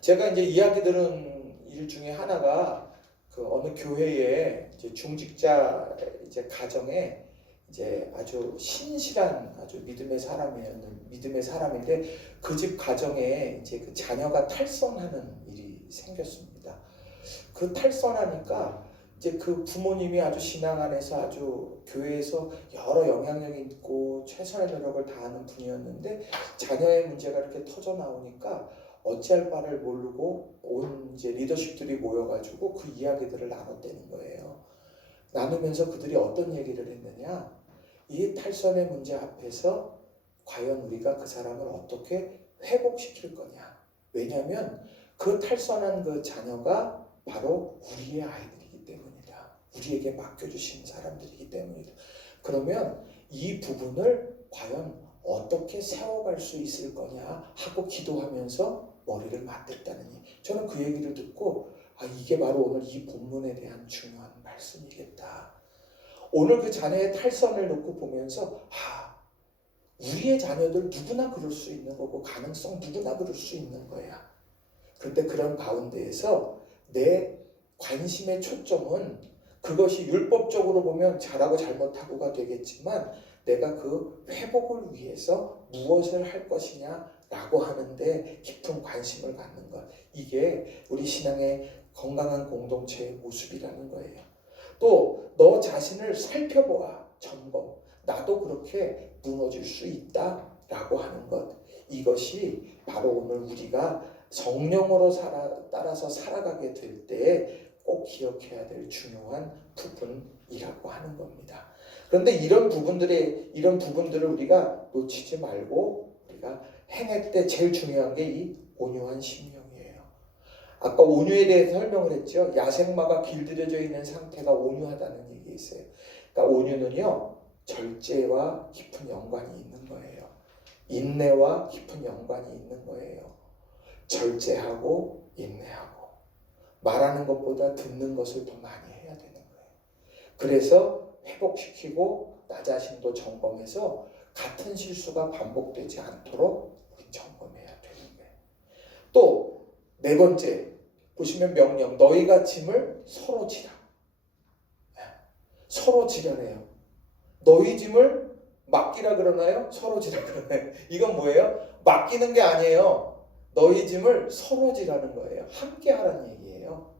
제가 이제 이야기 들은 일 중에 하나가 그 어느 교회에 이제 중직자 이제 가정에 이제 아주 신실한 아주 믿음의 사람인데 그 집 가정에 이제 그 자녀가 탈선하는 일이 생겼습니다. 그 탈선하니까 이제 그 부모님이 아주 신앙 안에서 아주 교회에서 여러 영향력이 있고 최선의 노력을 다하는 분이었는데 자녀의 문제가 이렇게 터져 나오니까 어찌할 바를 모르고 온 이제 리더십들이 모여가지고 그 이야기들을 나눴다는 거예요. 나누면서 그들이 어떤 얘기를 했느냐? 이 탈선의 문제 앞에서 과연 우리가 그 사람을 어떻게 회복시킬 거냐? 왜냐하면 그 탈선한 그 자녀가 바로 우리의 아이들이기 때문이다. 우리에게 맡겨주신 사람들이기 때문이다. 그러면 이 부분을 과연 어떻게 세워갈 수 있을 거냐 하고 기도하면서 머리를 맞댔다느니 저는 그 얘기를 듣고 이게 바로 오늘 이 본문에 대한 중요한 말씀이겠다. 오늘 그 자녀의 탈선을 놓고 보면서 우리의 자녀들 누구나 그럴 수 있는 거고 가능성 누구나 그럴 수 있는 거야. 그런데 그런 가운데에서 내 관심의 초점은 그것이 율법적으로 보면 잘하고 잘못하고가 되겠지만 내가 그 회복을 위해서 무엇을 할 것이냐라고 하는데 깊은 관심을 갖는 것. 이게 우리 신앙의 건강한 공동체의 모습이라는 거예요. 또 너 자신을 살펴보아. 점검. 나도 그렇게 무너질 수 있다라고 하는 것. 이것이 바로 오늘 우리가 성령으로 따라서 살아가게 될 때 꼭 기억해야 될 중요한 부분이라고 하는 겁니다. 그런데 이런 부분들을 우리가 놓치지 말고 우리가 행할 때 제일 중요한 게 이 온유한 심령이에요. 아까 온유에 대해서 설명을 했죠. 야생마가 길들여져 있는 상태가 온유하다는 얘기 있어요. 그러니까 온유는요, 절제와 깊은 연관이 있는 거예요. 인내와 깊은 연관이 있는 거예요. 절제하고 인내하고 말하는 것보다 듣는 것을 더 많이 해야 되는 거예요. 그래서 회복시키고 나 자신도 점검해서 같은 실수가 반복되지 않도록 우리 점검해야 되는 거예요. 또 네 번째 보시면 명령, 너희가 짐을 서로 지라. 서로 지라래요. 너희 짐을 맡기라 그러나요? 서로 지라 그러나요? 이건 뭐예요? 맡기는 게 아니에요. 너희 짐을 서로 지라는 거예요. 함께 하라는 얘기예요.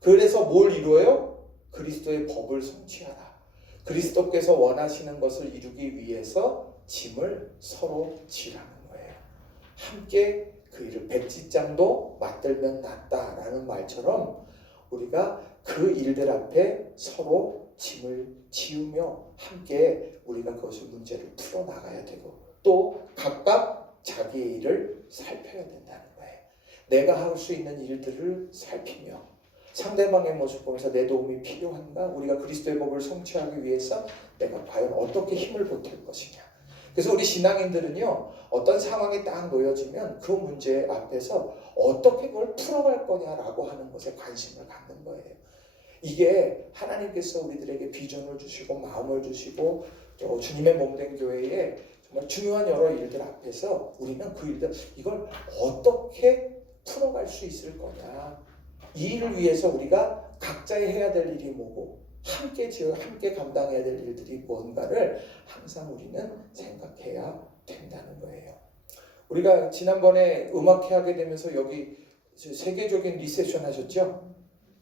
그래서 뭘 이루어요? 그리스도의 법을 성취하라. 그리스도께서 원하시는 것을 이루기 위해서 짐을 서로 지라는 거예요. 함께 그 일을 백지장도 맞들면 낫다라는 말처럼 우리가 그 일들 앞에 서로 짐을 지우며 함께 우리가 그것을 문제를 풀어나가야 되고 또 각각 자기의 일을 살펴야 된다는 거예요. 내가 할 수 있는 일들을 살피며 상대방의 모습 보면서 내 도움이 필요한가? 우리가 그리스도의 법을 성취하기 위해서 내가 과연 어떻게 힘을 보탤 것이냐? 그래서 우리 신앙인들은요, 어떤 상황이 딱 놓여지면 그 문제 앞에서 어떻게 그걸 풀어갈 거냐라고 하는 것에 관심을 갖는 거예요. 이게 하나님께서 우리들에게 비전을 주시고 마음을 주시고 또 주님의 몸된 교회에 정말 중요한 여러 일들 앞에서 우리는 그 일들 이걸 어떻게 풀어갈 수 있을 거냐. 이 일을 위해서 우리가 각자의 해야 될 일이 뭐고 함께 감당해야 될 일들이 뭔가를 항상 우리는 생각해야 된다는 거예요. 우리가 지난번에 음악회 하게 되면서 여기 세계적인 리셉션 하셨죠?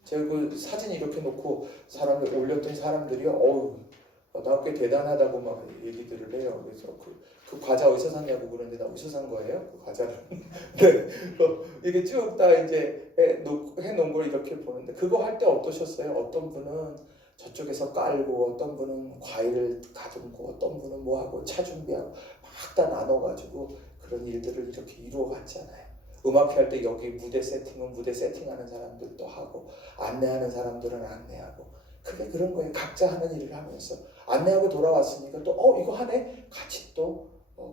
제가 그 사진 이렇게 놓고 사람들 올렸던 사람들이요, 어우, 나 꽤 대단하다고 막 얘기들을 해요. 그래서 그 과자 어디서 샀냐고 그러는데 나 어디서 산 거예요? 그 과자를. 네, 이게 쭉 다 이제 해놓은 걸 이렇게 보는데 그거 할 때 어떠셨어요? 어떤 분은 저쪽에서 깔고 어떤 분은 과일을 다듬고 어떤 분은 뭐하고 차 준비하고 막 다 나눠가지고 그런 일들을 이렇게 이루어 갔잖아요. 음악회 할 때 여기 무대 세팅은 무대 세팅하는 사람들도 하고 안내하는 사람들은 안내하고 그게 그런 거예요. 각자 하는 일을 하면서 안내하고 돌아왔으니까 또 이거 하네? 같이 또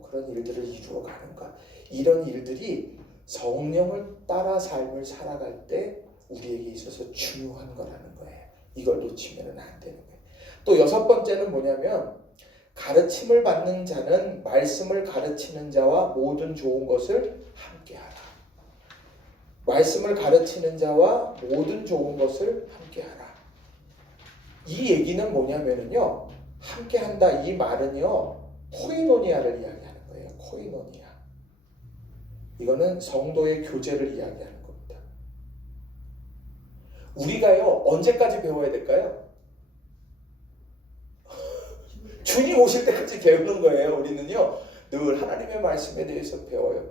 그런 일들을 이루어 가는 것. 이런 일들이 성령을 따라 삶을 살아갈 때 우리에게 있어서 중요한 거라는 거예요. 이걸 놓치면 안 되는 거예요. 또 여섯 번째는 뭐냐면 가르침을 받는 자는 말씀을 가르치는 자와 모든 좋은 것을 함께하라. 말씀을 가르치는 자와 모든 좋은 것을 함께하라. 이 얘기는 뭐냐면요, 함께한다 이 말은요 코이노니아를 이야기하는 거예요. 코이노니아. 이거는 성도의 교제를 이야기하는 겁니다. 우리가요 언제까지 배워야 될까요? 주님 오실 때까지 배우는 거예요. 우리는요 늘 하나님의 말씀에 대해서 배워요.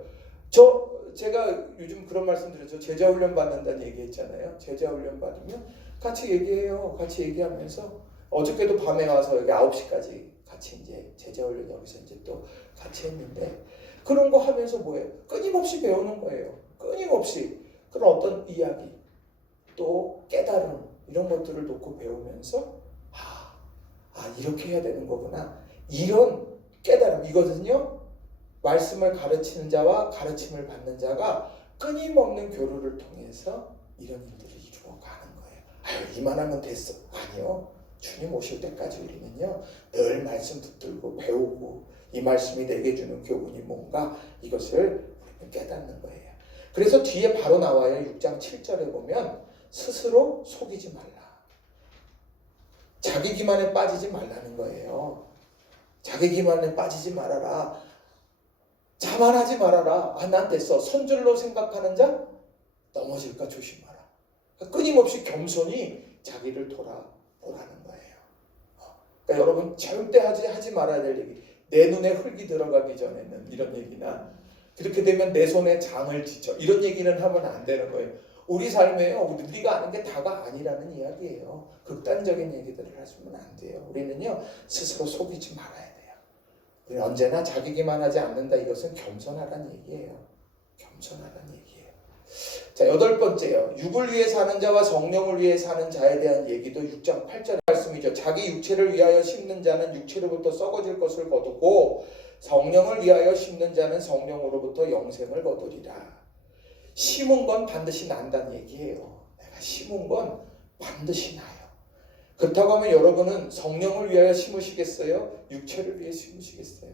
제가 요즘 그런 말씀 드렸죠. 제자 훈련 받는다는 얘기했잖아요. 제자 훈련 받으면 같이 얘기해요. 같이 얘기하면서 어저께도 밤에 와서 여기 9시까지 같이 이제 제자 훈련 여기서 이제 또 같이 했는데 그런 거 하면서 뭐예요? 끊임없이 배우는 거예요. 끊임없이 그런 어떤 이야기 또 깨달음 이런 것들을 놓고 배우면서 이렇게 해야 되는 거구나. 이런 깨달음 이거든요. 말씀을 가르치는 자와 가르침을 받는 자가 끊임없는 교류를 통해서 이런 일들을 이루어가는 거예요. 이만하면 됐어. 아니요. 주님 오실 때까지 우리는요 늘 말씀 붙들고 배우고 이 말씀이 내게 주는 교훈이 뭔가 이것을 우리는 깨닫는 거예요. 그래서 뒤에 바로 나와요. 6장 7절에 보면 스스로 속이지 말라. 자기 기만에 빠지지 말라는 거예요. 자기 기만에 빠지지 말아라. 자만하지 말아라. 난 됐어. 손절로 생각하는 자 넘어질까 조심하라. 끊임없이 겸손히 자기를 돌아보라는 거예요. 그러니까 여러분 절대 하지 말아야 될 얘기. 내 눈에 흙이 들어가기 전에는 이런 얘기나 그렇게 되면 내 손에 장을 지쳐 이런 얘기는 하면 안 되는 거예요. 우리 삶에요. 우리가 아는 게 다가 아니라는 이야기예요. 극단적인 얘기들을 하시면 안 돼요. 우리는요 스스로 속이지 말아야 돼요. 우리 언제나 자기 기만하지 않는다. 이것은 겸손하다는 얘기예요. 겸손하다는 얘기예요. 자, 8번째요. 육을 위해 사는 자와 성령을 위해 사는 자에 대한 얘기도 6장 8절 말씀이죠. 자기 육체를 위하여 심는 자는 육체로부터 썩어질 것을 거두고 성령을 위하여 심는 자는 성령으로부터 영생을 거두리라. 심은 건 반드시 난다는 얘기예요. 내가 심은 건 반드시 나요. 그렇다고 하면 여러분은 성령을 위하여 심으시겠어요? 육체를 위해 심으시겠어요?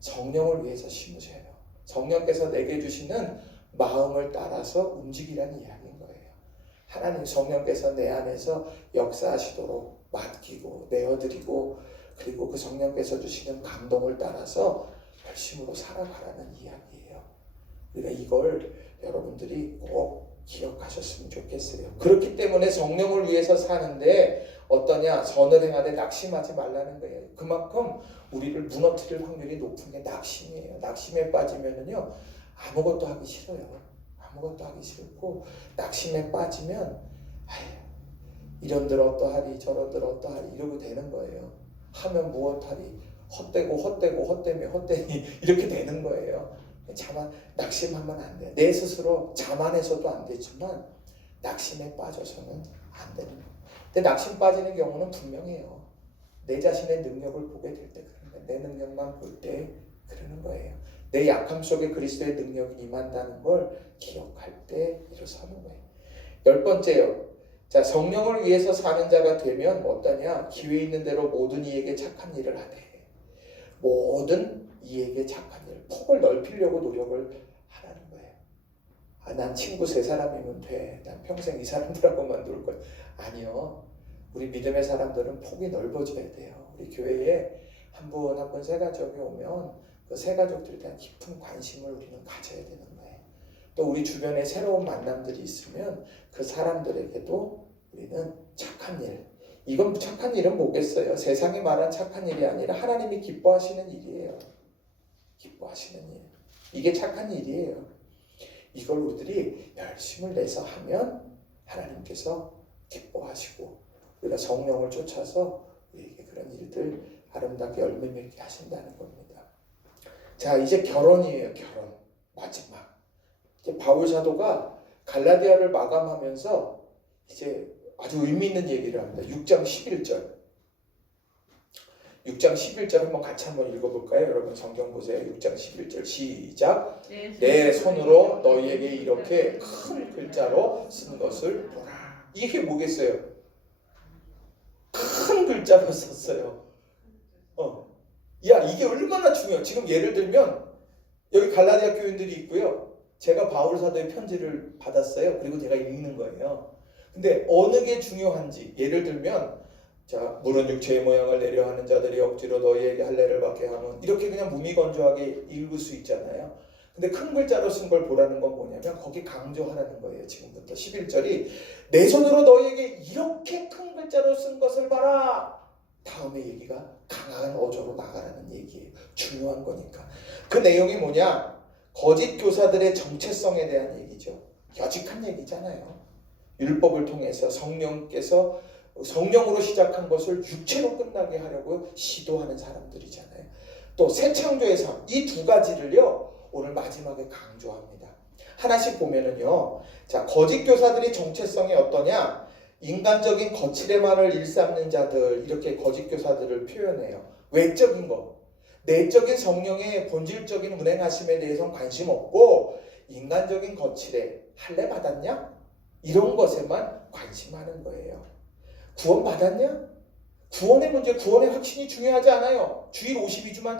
성령을 위해서 심으셔요. 성령께서 내게 주시는 마음을 따라서 움직이라는 이야기인 거예요. 하나님 성령께서 내 안에서 역사하시도록 맡기고 내어드리고 그리고 그 성령께서 주시는 감동을 따라서 열심으로 살아가라는 이야기예요. 그러니까 이걸 여러분들이 꼭 기억하셨으면 좋겠어요. 그렇기 때문에 성령을 위해서 사는데 어떠냐? 선을 행하되 낙심하지 말라는 거예요. 그만큼 우리를 무너뜨릴 확률이 높은 게 낙심이에요. 낙심에 빠지면은요 아무것도 하기 싫어요. 아무것도 하기 싫고 낙심에 빠지면 이런들 어떠하리 저런들 어떠하리 이러고 되는 거예요. 하면 무엇하리 헛되며 헛되니 이렇게 되는 거예요. 낙심하면 안 돼요. 내 스스로 자만해서도 안 되지만 낙심에 빠져서는 안 되는 거예요. 근데 낙심 빠지는 경우는 분명해요. 내 자신의 능력을 보게 될 때 그런 거예요. 내 능력만 볼 때 그러는 거예요. 내 약함 속에 그리스도의 능력이 임한다는 걸 기억할 때 일어서는 거예요. 10번째요. 자, 성령을 위해서 사는 자가 되면 어떠냐? 기회 있는 대로 모든 이에게 착한 일을 하되 모든 이에게 착한 일, 폭을 넓히려고 노력을 하라는 거예요. 난 친구 3사람이면 돼. 난 평생 이 사람들하고만 놀 거야. 아니요. 우리 믿음의 사람들은 폭이 넓어져야 돼요. 우리 교회에 한 분 한 분 새 가족이 오면 그 새 가족들에 대한 깊은 관심을 우리는 가져야 되는 거예요. 또 우리 주변에 새로운 만남들이 있으면 그 사람들에게도 우리는 착한 일, 이건 착한 일은 뭐겠어요? 세상이 말한 착한 일이 아니라 하나님이 기뻐하시는 일이에요. 기뻐하시는 일. 이게 착한 일이에요. 이걸 우리들이 열심을 내서 하면 하나님께서 기뻐하시고 우리가 성령을 쫓아서 우리에게 그런 일들 아름답게 열매 맺게 하신다는 겁니다. 자, 이제 결혼이에요. 결혼. 마지막. 이제 바울 사도가 갈라디아를 마감하면서 이제 아주 의미 있는 얘기를 합니다. 6장 11절. 6장 11절 한번 읽어볼까요? 여러분 성경 보세요. 6장 11절 시작. 내 손으로 너희에게 이렇게 큰 글자로 쓴 것을 보라. 이게 뭐겠어요? 큰 글자로 썼어요. 야, 이게 얼마나 중요해요. 지금 예를 들면 여기 갈라디아 교인들이 있고요. 제가 바울 사도의 편지를 받았어요. 그리고 제가 읽는 거예요. 근데 어느 게 중요한지 예를 들면 자, 물은 육체의 모양을 내려 하는 자들이 억지로 너희에게 할례를 받게 하면 이렇게 그냥 무미건조하게 읽을 수 있잖아요. 근데 큰 글자로 쓴 걸 보라는 건 뭐냐면 거기 강조하라는 거예요. 지금부터 11절이 내 손으로 너희에게 이렇게 큰 글자로 쓴 것을 봐라. 다음에 얘기가 강한 어조로 나가라는 얘기예요. 중요한 거니까. 그 내용이 뭐냐? 거짓 교사들의 정체성에 대한 얘기죠. 여직한 얘기잖아요. 율법을 통해서 성령께서 성령으로 시작한 것을 육체로 끝나게 하려고 시도하는 사람들이잖아요. 또 새 창조의 삶, 이 두 가지를요 오늘 마지막에 강조합니다. 하나씩 보면은요, 자, 거짓 교사들의 정체성이 어떠냐? 인간적인 거칠에만을 일삼는 자들, 이렇게 거짓 교사들을 표현해요. 외적인 것, 내적인 성령의 본질적인 운행하심에 대해서는 관심 없고 인간적인 거칠에 할례 받았냐? 이런 것에만 관심하는 거예요. 구원 받았냐? 구원의 문제, 구원의 확신이 중요하지 않아요. 주일 52주만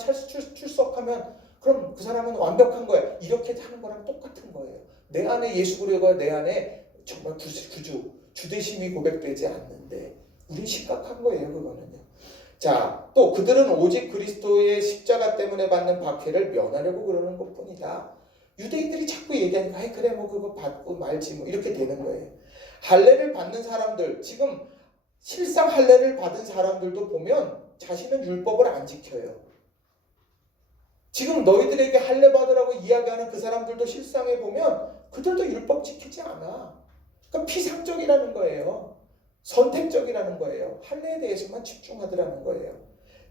출석하면 그럼 그 사람은 완벽한 거예요. 이렇게 하는 거랑 똑같은 거예요. 내 안에 예수 그리스도가 내 안에 정말 구주, 주되심이 고백되지 않는데 우리 심각한 거예요. 그거는요. 자, 또 그들은 오직 그리스도의 십자가 때문에 받는 박해를 면하려고 그러는 것뿐이다. 유대인들이 자꾸 얘기하니까 아이 그래 뭐 그거 받고 말지 뭐 이렇게 되는 거예요. 할례를 받는 사람들, 지금 실상 할례를 받은 사람들도 보면 자신은 율법을 안 지켜요. 지금 너희들에게 할례 받으라고 이야기하는 그 사람들도 실상에 보면 그들도 율법 지키지 않아. 그러니까 피상적이라는 거예요. 선택적이라는 거예요. 할례에 대해서만 집중하더라는 거예요.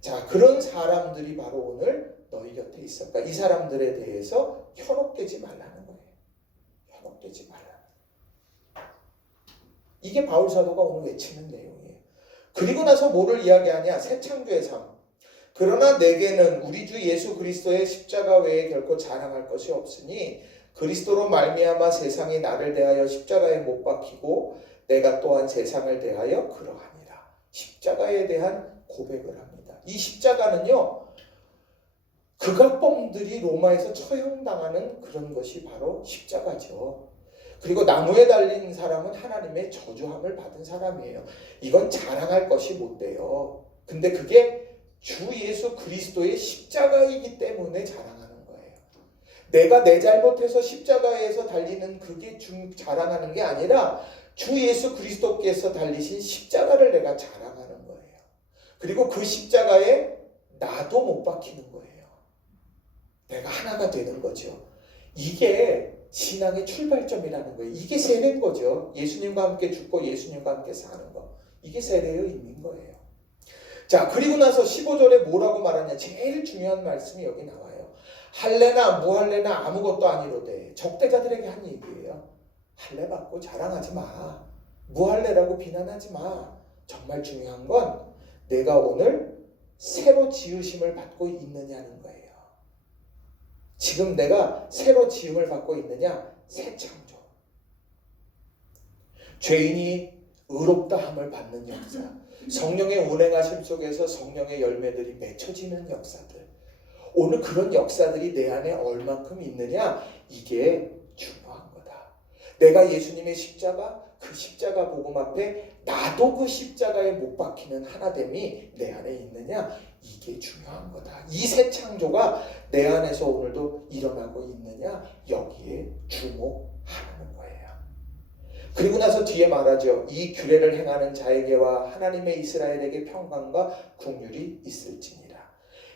자, 그런 사람들이 바로 오늘 너희 곁에 있어. 그러니까 이 사람들에 대해서 현혹되지 말라는 거예요. 현혹되지 말라. 이게 바울 사도가 오늘 외치는 내용이에요. 그리고 나서 뭐를 이야기하냐? 새 창조의 삶. 그러나 내게는 우리 주 예수 그리스도의 십자가 외에 결코 자랑할 것이 없으니 그리스도로 말미암아 세상이 나를 대하여 십자가에 못 박히고 내가 또한 세상을 대하여 그러하니라. 십자가에 대한 고백을 합니다. 이 십자가는요, 극악범들이 로마에서 처형당하는 그런 것이 바로 십자가죠. 그리고 나무에 달린 사람은 하나님의 저주함을 받은 사람이에요. 이건 자랑할 것이 못 돼요. 근데 그게 주 예수 그리스도의 십자가이기 때문에 자랑하는 거예요. 내가 내 잘못해서 십자가에서 달리는 그게 자랑하는 게 아니라 주 예수 그리스도께서 달리신 십자가를 내가 자랑하는 거예요. 그리고 그 십자가에 나도 못 박히는 거예요. 내가 하나가 되는 거죠. 이게 신앙의 출발점이라는 거예요. 이게 세례인 거죠. 예수님과 함께 죽고 예수님과 함께 사는 거. 이게 세례의 의미인 거예요. 자, 그리고 나서 15절에 뭐라고 말하냐. 제일 중요한 말씀이 여기 나와요. 할례나 무할례나 아무것도 아니로되. 적대자들에게 한 얘기예요. 할례 받고 자랑하지 마. 무할례라고 비난하지 마. 정말 중요한 건 내가 오늘 새로 지으심을 받고 있느냐는 거예요. 지금 내가 새로 지음을 받고 있느냐? 새 창조. 죄인이 의롭다함을 받는 역사. 성령의 운행하심 속에서 성령의 열매들이 맺혀지는 역사들. 오늘 그런 역사들이 내 안에 얼만큼 있느냐? 이게 중요한 거다. 내가 예수님의 십자가, 그 십자가 복음 앞에 나도 그 십자가에 못 박히는 하나됨이 내 안에 있느냐? 이게 중요한 거다. 이 새 창조가 내 안에서 오늘도 일어나고 있느냐? 여기에 주목하는 거예요. 그리고 나서 뒤에 말하죠. 이 규례를 행하는 자에게와 하나님의 이스라엘에게 평강과 긍휼이 있을지니라.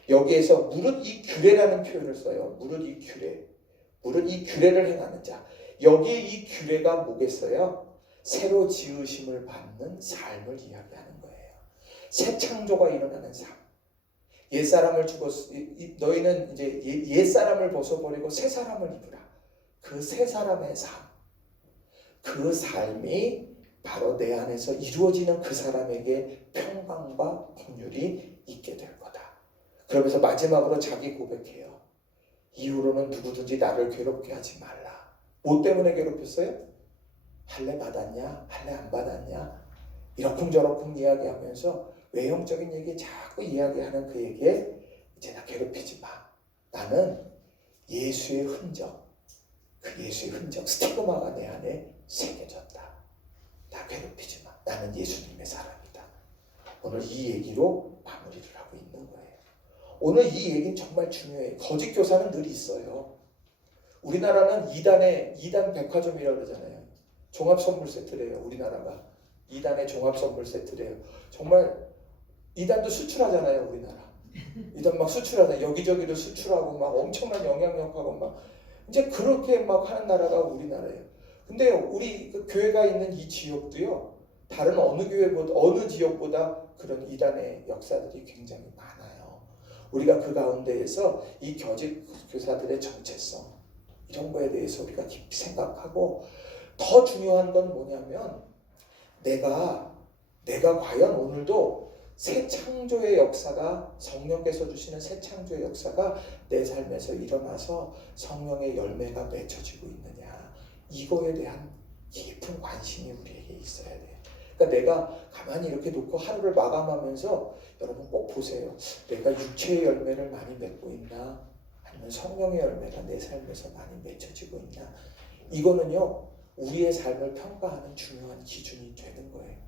여기에서 무릇 이 규례라는 표현을 써요. 무릇 이 규례. 무릇 이 규례를 행하는 자. 여기에 이 규례가 뭐겠어요? 새로 지으심을 받는 삶을 이야기하는 거예요. 새 창조가 일어나는 삶. 옛사람을 너희는 이제 옛사람을 벗어버리고 새 사람을 입으라. 그 새 사람의 삶. 그 삶이 바로 내 안에서 이루어지는 그 사람에게 평강과 긍휼이 있게 될 거다. 그러면서 마지막으로 자기 고백해요. 이후로는 누구든지 나를 괴롭게 하지 말라. 뭐 때문에 괴롭혔어요? 할례 받았냐? 할례 안 받았냐? 이러쿵저러쿵 이야기하면서 외형적인 얘기 자꾸 이야기하는 그에게 이제 나 괴롭히지 마. 나는 예수의 흔적, 그 예수의 흔적, 스티그마가 내 안에 새겨졌다. 나 괴롭히지 마. 나는 예수님의 사람이다. 오늘 이 얘기로 마무리를 하고 있는 거예요. 오늘 이 얘기는 정말 중요해요. 거짓 교사는 늘 있어요. 우리나라는 2단 백화점이라고 그러잖아요. 종합선물 세트래요. 우리나라가 2단의 종합선물 세트래요. 정말 2단도 수출하잖아요. 우리나라 2단 막 수출하잖아요. 여기저기로 수출하고 막 엄청난 영향력하고 막 이제 그렇게 막 하는 나라가 우리나라예요. 근데 우리 그 교회가 있는 이 지역도요, 다른 어느 교회보다 어느 지역보다 그런 이단의 역사들이 굉장히 많아요. 우리가 그 가운데에서 이 거짓 교사들의 정체성 이런 거에 대해서 우리가 깊이 생각하고, 더 중요한 건 뭐냐면 내가 과연 오늘도 새 창조의 역사가, 성령께서 주시는 새 창조의 역사가 내 삶에서 일어나서 성령의 열매가 맺혀지고 있느냐, 이거에 대한 깊은 관심이 우리에게 있어야 돼요. 그러니까 내가 가만히 이렇게 놓고 하루를 마감하면서 여러분 꼭 보세요. 내가 육체의 열매를 많이 맺고 있나, 아니면 성령의 열매가 내 삶에서 많이 맺혀지고 있나. 이거는요, 우리의 삶을 평가하는 중요한 기준이 되는 거예요.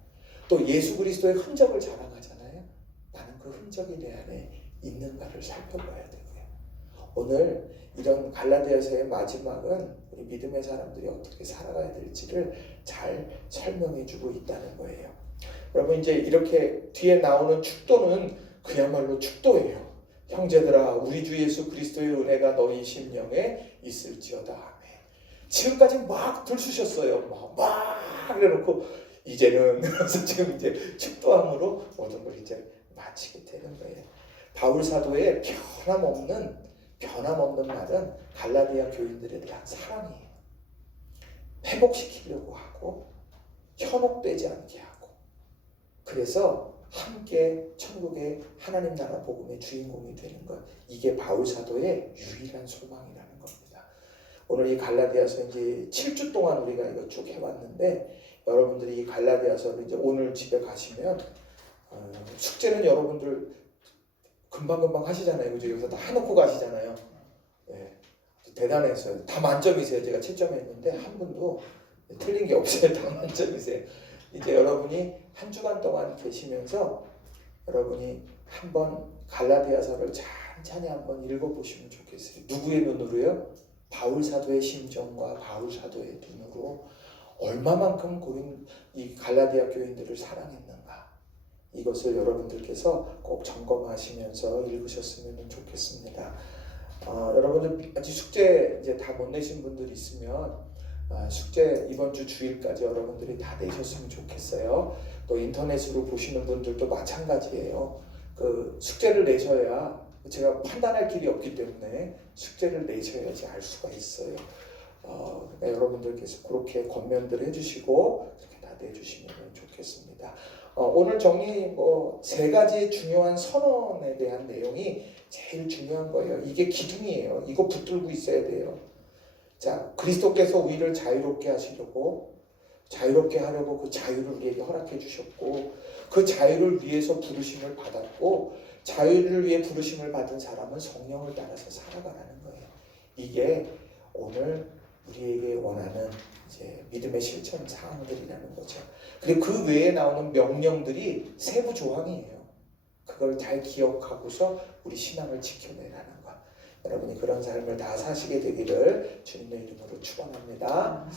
또 예수 그리스도의 흔적을 자랑하잖아요. 나는 그 흔적이 내 안에 있는가를 살펴봐야 되고요. 오늘 이런 갈라디아서의 마지막은 우리 믿음의 사람들이 어떻게 살아가야 될지를 잘 설명해 주고 있다는 거예요. 여러분 이제 이렇게 뒤에 나오는 축도는 그야말로 축도예요. 형제들아 우리 주 예수 그리스도의 은혜가 너희 심령에 있을지어다. 아멘. 지금까지 막 들쑤셨어요. 막 이래놓고 이제는 그래서 지금 이제 축도함으로 모든 걸 이제 마치게 되는 거예요. 바울 사도의 변함없는 말은 갈라디아 교인들에 대한 사랑이에요. 회복시키려고 하고 현혹되지 않게 하고 그래서 함께 천국의 하나님 나라 복음의 주인공이 되는 것, 이게 바울 사도의 유일한 소망이라는 겁니다. 오늘 이 갈라디아서 이제 7주 동안 우리가 이거 쭉 해왔는데 여러분들이 이 갈라디아서를 이제 오늘 집에 가시면 숙제는 여러분들 금방금방 하시잖아요. 그죠? 여기서 다 해놓고 가시잖아요. 네. 대단했어요. 다 만점이세요. 제가 7점 했는데 한 분도 틀린 게 없어요. 다 만점이세요. 이제 여러분이 한 주간 동안 계시면서 여러분이 한번 갈라디아서를 찬찬히 한번 읽어보시면 좋겠어요. 누구의 눈으로요? 바울 사도의 심정과 바울 사도의 눈으로 얼마만큼 이 갈라디아 교인들을 사랑했는가, 이것을 여러분들께서 꼭 점검하시면서 읽으셨으면 좋겠습니다. 여러분들 아직 숙제 이제 다 못 내신 분들 있으면 숙제 이번 주 주일까지 여러분들이 다 내셨으면 좋겠어요. 또 인터넷으로 보시는 분들도 마찬가지예요. 그 숙제를 내셔야 제가 판단할 길이 없기 때문에 숙제를 내셔야지 알 수가 있어요. 그러니까 여러분들께서 그렇게 권면들 해주시고 그렇게 다 내주시면 좋겠습니다. 오늘 정리 3가지 중요한 선언에 대한 내용이 제일 중요한 거예요. 이게 기둥이에요. 이거 붙들고 있어야 돼요. 자, 그리스도께서 우리를 자유롭게 하시려고 그 자유를 우리에게 허락해 주셨고 그 자유를 위해서 부르심을 받았고 자유를 위해 부르심을 받은 사람은 성령을 따라서 살아가라는 거예요. 이게 오늘 우리에게 원하는 이제 믿음의 실천 사항들이라는 거죠. 그리고 그 외에 나오는 명령들이 세부 조항이에요. 그걸 잘 기억하고서 우리 신앙을 지켜내라는 것. 여러분이 그런 삶을 다 사시게 되기를 주님의 이름으로 축원합니다.